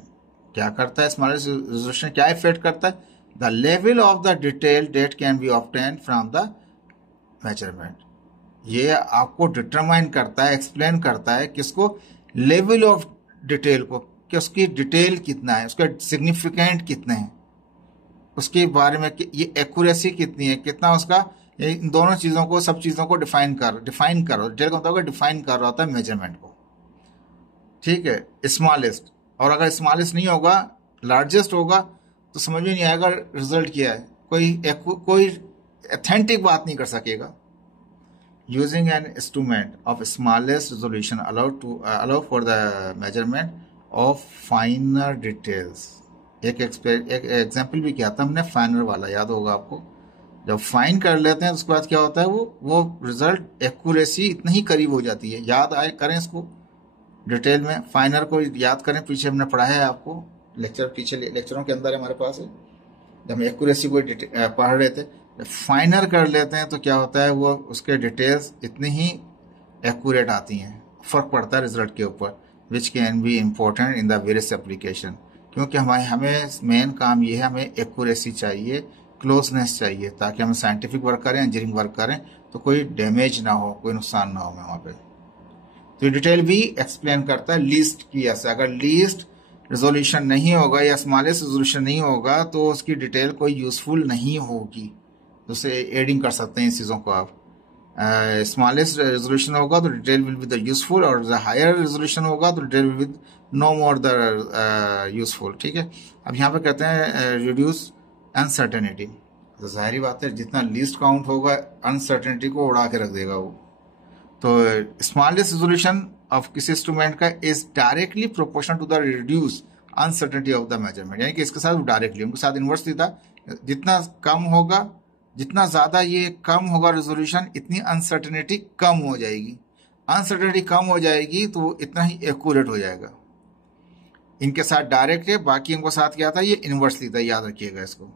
क्या करता है स्मॉलेस्ट रिजोल्यूशन, क्या इफेक्ट करता है? The level of the detail date can be obtain from the measurement. ये आपको डिटरमाइन करता है, एक्सप्लेन करता है किसको? लेवल ऑफ डिटेल को, कि उसकी डिटेल कितना है, उसका सिग्निफिकेंट कितने हैं, उसके बारे में ये एक्यूरेसी कितनी है, कितना उसका, इन दोनों चीजों को, सब चीजों को डिफाइन कर डिटेल का मतलब डिफाइन कर रहा होता है मेजरमेंट को। ठीक है। स्मॉलेस्ट, और अगर स्मॉलेस्ट नहीं होगा, लार्जेस्ट होगा, तो समझ में नहीं आएगा रिजल्ट क्या है, कोई ऑथेंटिक बात नहीं कर सकेगा। Using an instrument of smallest resolution allow for the measurement of फाइनर details. एक एग्जाम्पल भी किया था हमने फाइनर वाला, याद होगा आपको। जब फाइन कर लेते हैं उसके बाद क्या होता है, वो रिजल्ट एक्यूरेसी इतनी ही करीब हो जाती है। याद आए करें इसको डिटेल में, फाइनर को याद करें, पीछे हमने पढ़ा है आपको पीछे लेक्चरों के अंदर हमारे पास है। जब हम एक्यूरेसी को पढ़ रहे थे, जब फाइनर कर लेते हैं तो क्या होता है, वो उसके डिटेल्स इतनी ही एक्यूरेट आती हैं, फर्क पड़ता है रिजल्ट के ऊपर, which can be important in the various application. क्योंकि हमें मेन काम ये है, हमें एक्यूरेसी चाहिए, क्लोजनेस चाहिए, ताकि हम साइंटिफिक वर्क करें, इंजीनियरिंग वर्क करें तो कोई डैमेज ना हो, कोई नुकसान ना हो हमें वहाँ पे। तो डिटेल भी एक्सप्लेन करता है लीस्ट की। ऐसा अगर लीस्ट रिजोल्यूशन नहीं होगा या स्मॉलेस्ट रिजोल्यूशन नहीं होगा तो उसकी डिटेल कोई यूजफुल नहीं होगी। जैसे एडिंग कर सकते हैं इस चीज़ों को आप। स्मॉलेस्ट रेजोल्यूशन होगा तो detail will be the useful, और द हायर रेजोल्यूशन होगा तो detail will be no more the useful. ठीक है। अब यहाँ पे कहते हैं रिड्यूस अनसर्टेनिटी, तो जाहिर बात है जितना लीस्ट काउंट होगा अनसर्टेनिटी को उड़ा के रख देगा वो। तो स्मॉलेस्ट रेजोल्यूशन ऑफ किसी इंस्ट्रूमेंट का is directly proportional to the reduce uncertainty of the measurement, यानी कि इसके साथ डायरेक्टली, उनके साथ इन्वर्सली था। जितना कम होगा, जितना ज्यादा ये कम होगा रेजोल्यूशन, इतनी अनसर्टेनिटी कम हो जाएगी। अनसर्टेनिटी कम हो जाएगी तो इतना ही एक्यूरेट हो जाएगा। इनके साथ डायरेक्ट है, बाकी इनको साथ क्या था, ये इनवर्सली था, याद रखिएगा इसको।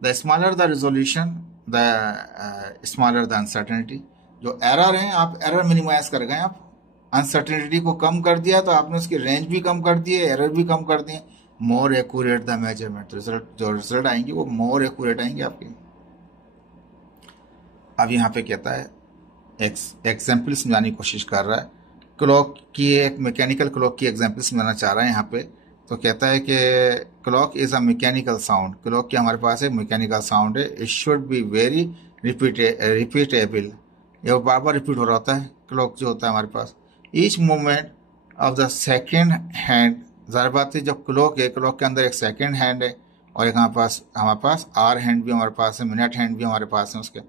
The smaller the resolution the smaller the uncertainty. जो एरर है, आप एरर मिनिमाइज कर गए, आप अनसर्टेनिटी को कम कर दिया तो आपने उसकी रेंज भी कम कर दी है, एरर भी कम कर दिए। मोर एक्यूरेट द मेजरमेंट, जो रिजल्ट आएंगे वो मोर एक्यूरेट आएंगे आपके। अब यहाँ पे कहता है एग्जाम्पल समझाने की कोशिश कर रहा है। क्लॉक की, एक मैकेनिकल क्लॉक की एग्जाम्पल समझाना चाह रहा है यहाँ पे। तो कहता है कि clock is a mechanical sound, clock की हमारे पास एक मैकेनिकल साउंड है। It should be very repeatable, ये बार बार रिपीट हो रहा होता है क्लॉक जो होता है हमारे पास। Each movement of the second hand, ज़ाहिर बात है जब क्लॉक है, क्लॉक के अंदर एक सेकेंड हैंड है और एक हमारे पास आर हैंड भी हमारे पास है, मिनट हैंड भी हमारे पास है उसके।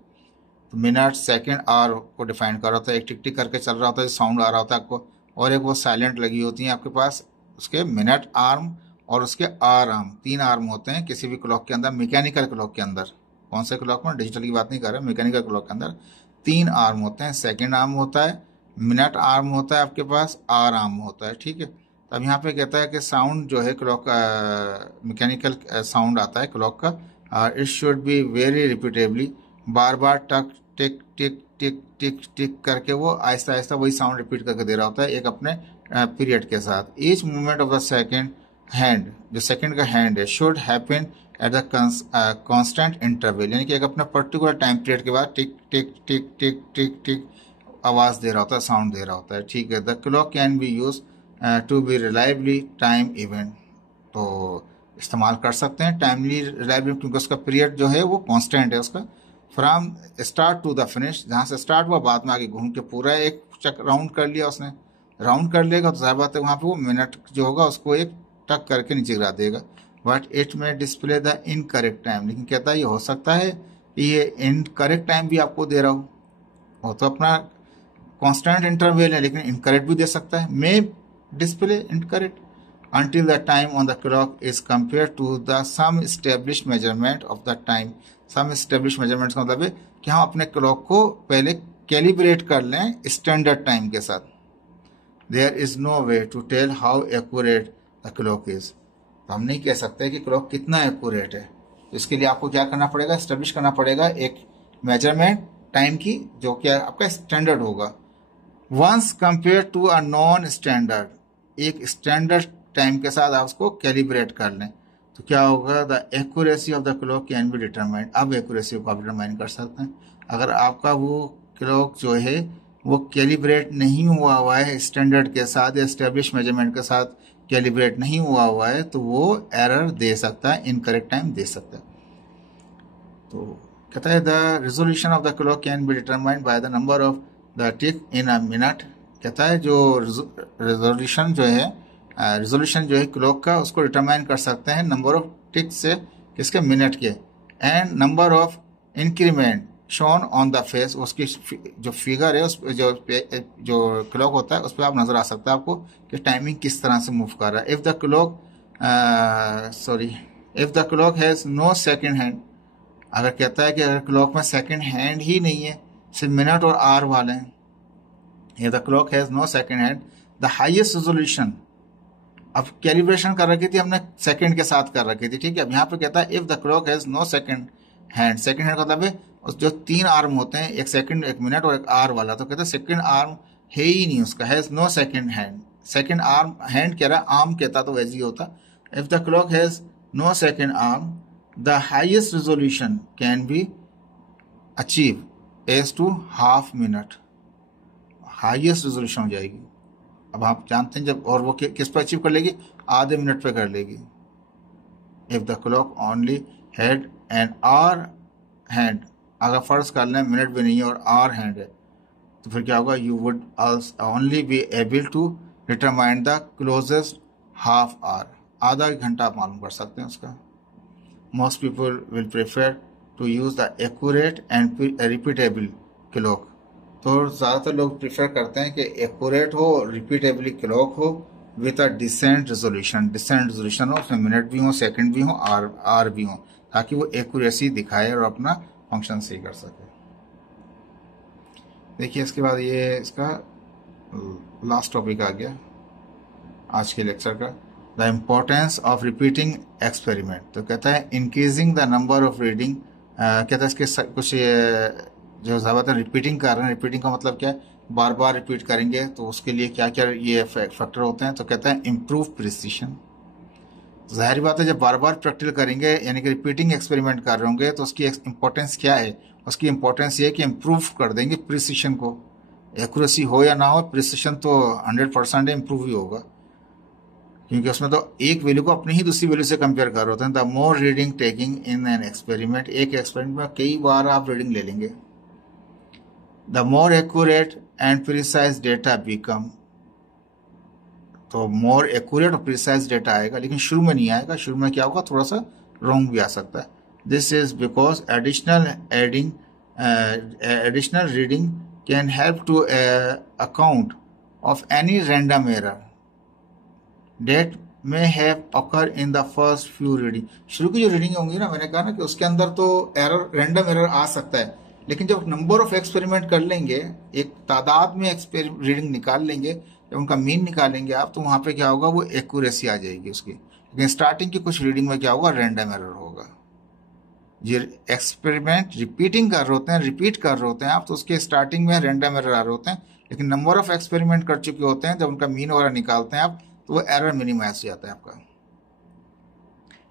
तो मिनट, सेकंड, आर को डिफाइन कर रहा होता है। एक टिक टिक करके चल रहा होता है, साउंड आ रहा होता है आपको, और एक वो साइलेंट लगी होती है आपके पास, उसके मिनट आर्म और उसके आर आर्म, 3 आर्म होते हैं किसी भी क्लॉक के अंदर। मैकेनिकल क्लॉक के अंदर, कौन से क्लॉक में, डिजिटल की बात नहीं कर रहे, मैकेनिकल क्लॉक के अंदर 3 आर्म होते हैं। सेकेंड आर्म होता है, मिनट आर्म होता है आपके पास, आर आर्म होता है। ठीक है। तो अब यहाँ पे कहता है कि साउंड जो है क्लॉक का, मैकेनिकल साउंड आता है क्लॉक का, इट शुड बी वेरी रिपीटेबली, बार बार टक टिक टिक टिक टिक टिक करके वो आहिस्ता आहिस्ता वही साउंड रिपीट करके दे रहा होता है एक अपने पीरियड के साथ। Each movement of the second hand, जो सेकेंड का हैंड है, should happen at the constant interval, यानी कि एक अपने पर्टिकुलर टाइम पीरियड के बाद टिक टिक टिक टिक टिक टिक आवाज़ दे रहा होता है, साउंड दे रहा होता है, ठीक है। The clock can be use to be reliably time event, तो इस्तेमाल कर सकते हैं टाइमली रिलायबल, क्योंकि उसका पीरियड जो है वो कांस्टेंट है उसका। From start to the finish, जहाँ से स्टार्ट हुआ बाद में आगे घूम के पूरा एक चक राउंड कर लिया उसने, राउंड कर लेगा तो जाहिर बात है वहाँ पे वो मिनट जो होगा उसको एक टक करके नीचे गिरा देगा। बट इट में डिस्प्ले द इनकरेक्ट टाइम, लेकिन कहता है ये हो सकता है कि ये इनकरेक्ट टाइम भी आपको दे रहा हो, वो तो अपना कांस्टेंट इंटरवल है लेकिन इनकरेक्ट भी दे सकता है। May display incorrect until the time on the clock is compared to the some established measurement of the time। some established measurements का मतलब है कि हम अपने क्लॉक को पहले कैलिब्रेट कर लें स्टैंडर्ड टाइम के साथ। there is no way to tell how accurate the clock is, तो हम नहीं कह सकते कि क्लॉक कितना एक्यूरेट है। तो इसके लिए आपको क्या करना पड़ेगा, एस्टेब्लिश करना पड़ेगा एक मेजरमेंट टाइम की जो कि आपका स्टैंडर्ड होगा। Once compare to a non standard, एक स्टैंडर्ड टाइम के साथ आप उसको कैलिब्रेट कर लें तो क्या होगा, the accuracy of the clock can be determined. अब एक्यूरेसी को आप डिटरमाइन कर सकते हैं। अगर आपका वो क्लॉक जो है वो कैलिब्रेट नहीं हुआ है स्टैंडर्ड के साथ या एस्टेब्लिश मेजरमेंट के साथ कैलिब्रेट नहीं हुआ है तो वो एरर दे सकता है, इनकरेक्ट टाइम दे सकता है। तो कहता है the resolution of the clock can be determined by the number of the tick in a minute. कहता है जो रेजोल्यूशन जो है क्लॉक का उसको डिटरमाइन कर सकते हैं नंबर ऑफ टिक से, किसके, मिनट के। And number of increment shown on the face, उसकी जो फिगर है उस जो क्लॉक होता है उस पर आप नजर आ सकता है आपको कि टाइमिंग किस तरह से मूव कर रहा है। If the clock has no second hand, अगर कहता है कि अगर क्लॉक में सेकंड हैंड ही नहीं है, सिर्फ मिनट और आवर वाले हैं, if the clock has no second hand the highest resolution, अब कैलिब्रेशन कर रखी थी हमने सेकंड के साथ कर रखी थी, ठीक है। अब यहाँ पे कहता है if the clock has no second hand, second hand का मतलब है जो 3 आर्म होते हैं, एक सेकंड, एक मिनट और एक आवर वाला, तो कहता है सेकंड आर्म है ही नहीं उसका, has no second hand. Second arm, hand कह रहा है, आर्म कहता तो वैसे ही होता। If the clock has no second arm the highest resolution can be achieve as to half minute, highest resolution हो जाएगी। अब आप जानते हैं जब, और वो किस पर अचीव कर लेगी, आधे मिनट पे कर लेगी। If the clock only had an hour hand, अगर फर्ज कर लें मिनट भी नहीं है और आवर हैंड है तो फिर क्या होगा, you would only be able to determine the closest half hour, आधा घंटा आप मालूम कर सकते हैं उसका। Most people will prefer to use the accurate and repeatable clock, तो ज़्यादातर लोग प्रेफर करते हैं कि एक्यूरेट हो, रिपीटेबली क्लॉक हो विद अ डिसेंट रेजोल्यूशन हो, उसमें मिनट भी हो, सेकंड भी हो, आर भी हो, ताकि वो एक्यूरेसी दिखाए और अपना फंक्शन सही कर सके। देखिए इसके बाद ये इसका लास्ट टॉपिक आ गया आज के लेक्चर का, the importance of repeating experiment. तो कहता है increasing the number of reading, कहता है इसके कुछ जो ज़्यादातर रिपीटिंग कर रहे हैं, रिपीटिंग का मतलब क्या है, बार बार रिपीट करेंगे तो उसके लिए क्या क्या ये फैक्टर होते हैं। तो कहता है इम्प्रूव प्रिसीशन, जाहिर बात है जब बार बार प्रैक्टिस करेंगे यानी कि रिपीटिंग एक्सपेरिमेंट कर रहे होंगे तो उसकी इंपॉर्टेंस क्या है, उसकी इंपॉर्टेंस ये है कि इम्प्रूव कर देंगे प्रिसीशन को। एक्यूरेसी हो या ना हो, प्रिसीशन तो 100% इम्प्रूव ही होगा, क्योंकि उसमें तो एक वैल्यू को अपनी ही दूसरी वैल्यू से कंपेयर कर रहे होते हैं। The more reading taking in an experiment, एक एक्सपेरिमेंट में कई बार आप रीडिंग ले लेंगे। The more accurate and precise data become, तो मोर एक्यूरेट और प्रिसाइज डेटा आएगा, लेकिन शुरू में नहीं आएगा। शुरू में क्या होगा, थोड़ा सा रॉन्ग भी आ सकता है। This is because additional reading can help to account of any random error that may have occur in the first few reading. शुरू की जो रीडिंग होंगी ना, मैंने कहा ना कि उसके अंदर तो एरर, रैंडम एरर आ सकता है, लेकिन जब नंबर ऑफ एक्सपेरिमेंट कर लेंगे, एक तादाद में रीडिंग निकाल लेंगे, जब उनका मीन निकालेंगे आप, तो वहां पे क्या होगा, वो एक्यूरेसी आ जाएगी उसकी। लेकिन स्टार्टिंग की कुछ रीडिंग में क्या होगा, रैंडम एरर होगा। ये एक्सपेरिमेंट रिपीट कर रहे होते हैं आप, तो उसके स्टार्टिंग में रैंडम एरर आ रहे होते हैं, लेकिन नंबर ऑफ एक्सपेरिमेंट कर चुके होते हैं, जब उनका मीन वगैरह निकालते हैं आप, तो वो एरर मिनिमाइज हो जाता है आपका।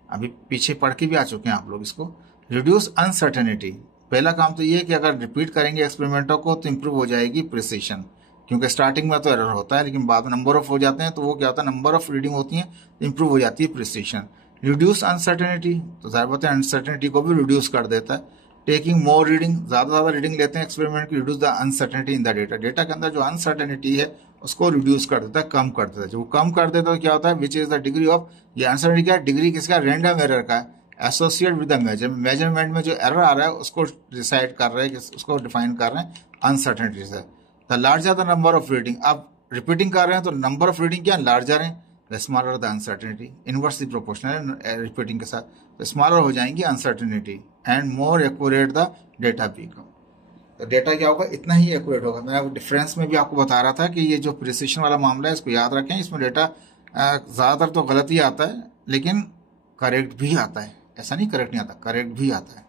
अभी पीछे पढ़ के भी आ चुके हैं आप लोग इसको। रिड्यूस अनसर्टेनिटी, पहला काम तो ये है कि अगर रिपीट करेंगे एक्सपेरिमेंटों को तो इम्प्रूव हो जाएगी प्रिसीशन, क्योंकि स्टार्टिंग में तो एरर होता है लेकिन बाद में नंबर ऑफ हो जाते हैं तो वो क्या होता है, नंबर ऑफ रीडिंग होती है तो इम्प्रूव हो जाती है प्रिसीशन। रिड्यूस अनसर्टेनिटी, तो जाहिर बात है अनसर्टेनिटी को भी रिड्यूस कर देता है। टेकिंग मोर रीडिंग, ज़्यादा रीडिंग लेते हैं एक्सपेरिमेंट की, reduce the uncertainty in the data, data के अंदर जो अनसर्टेनिटी है उसको रिड्यूस कर देता है, कम कर देता है। जो कम कर देता है तो क्या होता है, which is the degree of, ये अनसर्टेनिटी क्या है, डिग्री किसका, रैंडम एरर का है, associate with the measurement, measurement में जो एरर आ रहा है उसको डिसाइड कर रहे हैं, उसको डिफाइन कर रहे हैं अनसर्टेनिटी से। The larger the number of reading, अब रिपीटिंग कर रहे हैं तो नंबर ऑफ रीडिंग क्या लार्जर है, the smaller the uncertainty, inversely proportional है रिपीटिंग के साथ, तो स्मॉलर हो जाएंगी uncertainty and more accurate the data become. तो डेटा क्या होगा, इतना ही एक्यूरेट होगा। मैं डिफरेंस में भी आपको बता रहा था कि ये जो प्रिसिशन वाला मामला है इसको याद रखें, इसमें डेटा ज़्यादातर तो गलत ही आता है लेकिन करेक्ट भी आता है, ऐसा नहीं करेक्ट नहीं आता, करेक्ट भी आता है,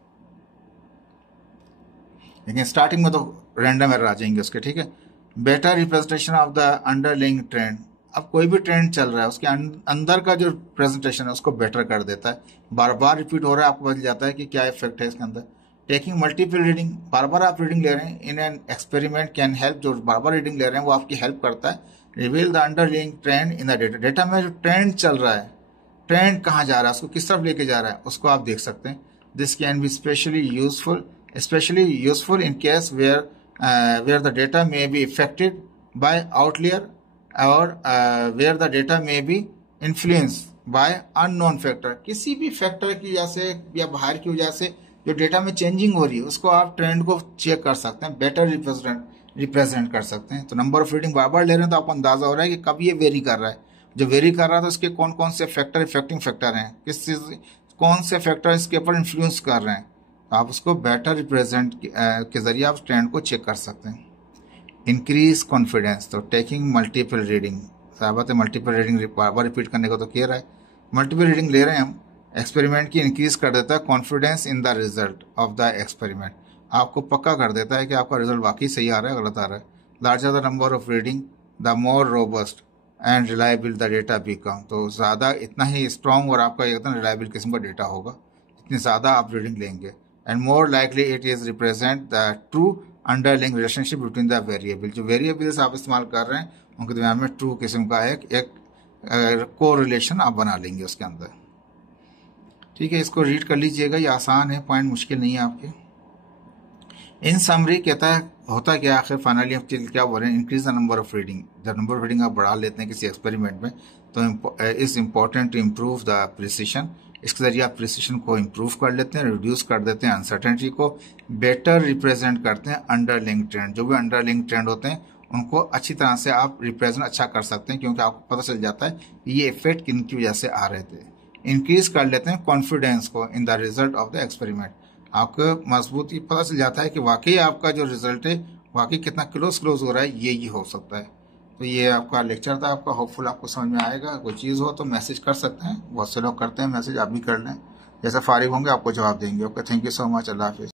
लेकिन स्टार्टिंग में तो रैंडम एरर आ जाएंगे उसके, ठीक है। Better representation of the underlying trend, अब कोई भी ट्रेंड चल रहा है उसके अंदर का जो प्रेजेंटेशन है उसको बेटर कर देता है, बार बार रिपीट हो रहा है, आपको बदल जाता है कि क्या इफेक्ट है इसके अंदर। टेकिंग मल्टीपल रीडिंग, बार बार आप रीडिंग ले रहे हैं in an experiment can help, जो बार बार रीडिंग ले रहे हैं वो आपकी हेल्प करता है। Reveal the underlying trend in the data, data में जो ट्रेंड चल रहा है, ट्रेंड कहाँ जा रहा है, उसको किस तरफ लेके जा रहा है उसको आप देख सकते हैं। This can be specially useful in case where the data may be effected by outlier और where the data may be influence by unknown factor, किसी भी फैक्टर की वजह से या बाहर की वजह से जो डेटा में चेंजिंग हो रही है उसको आप ट्रेंड को चेक कर सकते हैं, बेटर रिप्रेजेंट कर सकते हैं। तो नंबर ऑफ रीडिंग बार बार ले रहे हैं तो आपको अंदाजा हो रहा है कि कब ये वेरी कर रहा है, जो वेरी कर रहा था उसके कौन कौन से फैक्टर इफेक्टिंग फैक्टर हैं, किस चीज कौन से फैक्टर इसके ऊपर इन्फ्लुएंस कर रहे हैं, तो आप उसको बेटर रिप्रेजेंट के जरिए आप ट्रेंड को चेक कर सकते हैं। इंक्रीज कॉन्फिडेंस, तो टेकिंग मल्टीपल रीडिंग, साहबत है मल्टीपल रीडिंग बार बार रिपीट करने को तो कह रहा है, मल्टीपल रीडिंग ले रहे हैं हम, एक्सपेरिमेंट की इंक्रीज कर देता है confidence in the result of the experiment, आपको पक्का कर देता है कि आपका रिजल्ट वाकई सही आ रहा है गलत आ रहा है। Larger the number of reading the more robust and reliable the data become, तो ज़्यादा इतना ही स्ट्रॉन्ग और आपका एकदम रिलायबल किस्म का डेटा होगा जितनी ज़्यादा आप रीडिंग लेंगे। And more likely it is represent the true underlying relationship between the variable, जो वेरिएबल्स आप इस्तेमाल कर रहे हैं उनके दरमियान में ट्रू किस्म का एक को रिलेशन आप बना लेंगे उसके अंदर, ठीक है। इसको रीड कर लीजिएगा, ये आसान है, पॉइंट मुश्किल नहीं है आपके। इन समरी कहता है होता क्या आखिर फाइनली क्या बोल रहे हैं, increase the number of reading, जब नंबर ऑफ रीडिंग आप बढ़ा लेते हैं किसी एक्सपेरिमेंट में तो is important to improve the precision, इसके जरिए आप प्रिसिशन को इम्प्रूव कर लेते हैं, रिड्यूस कर देते हैं अनसर्टेनिटी को, बेटर रिप्रेजेंट करते हैं अंडरलाइंग ट्रेंड, जो भी अंडरलाइंग ट्रेंड होते हैं उनको अच्छी तरह से आप रिप्रेजेंट अच्छा कर सकते हैं क्योंकि आपको पता चल जाता है ये इफेक्ट किन की वजह से आ रहे थे। इंक्रीज कर लेते हैं कॉन्फिडेंस को in the result of the experiment, आपको मजबूती पता चल जाता है कि वाकई आपका जो रिजल्ट है वाकई कितना क्लोज हो रहा है, ये हो सकता है। तो ये आपका लेक्चर था आपका, होपफुल आपको समझ में आएगा। कोई चीज़ हो तो मैसेज कर सकते हैं, बहुत से लोग करते हैं मैसेज, आप भी कर लें, जैसे फारिग होंगे आपको जवाब देंगे। Okay, thank you so much, अल्लाह हाफिज़।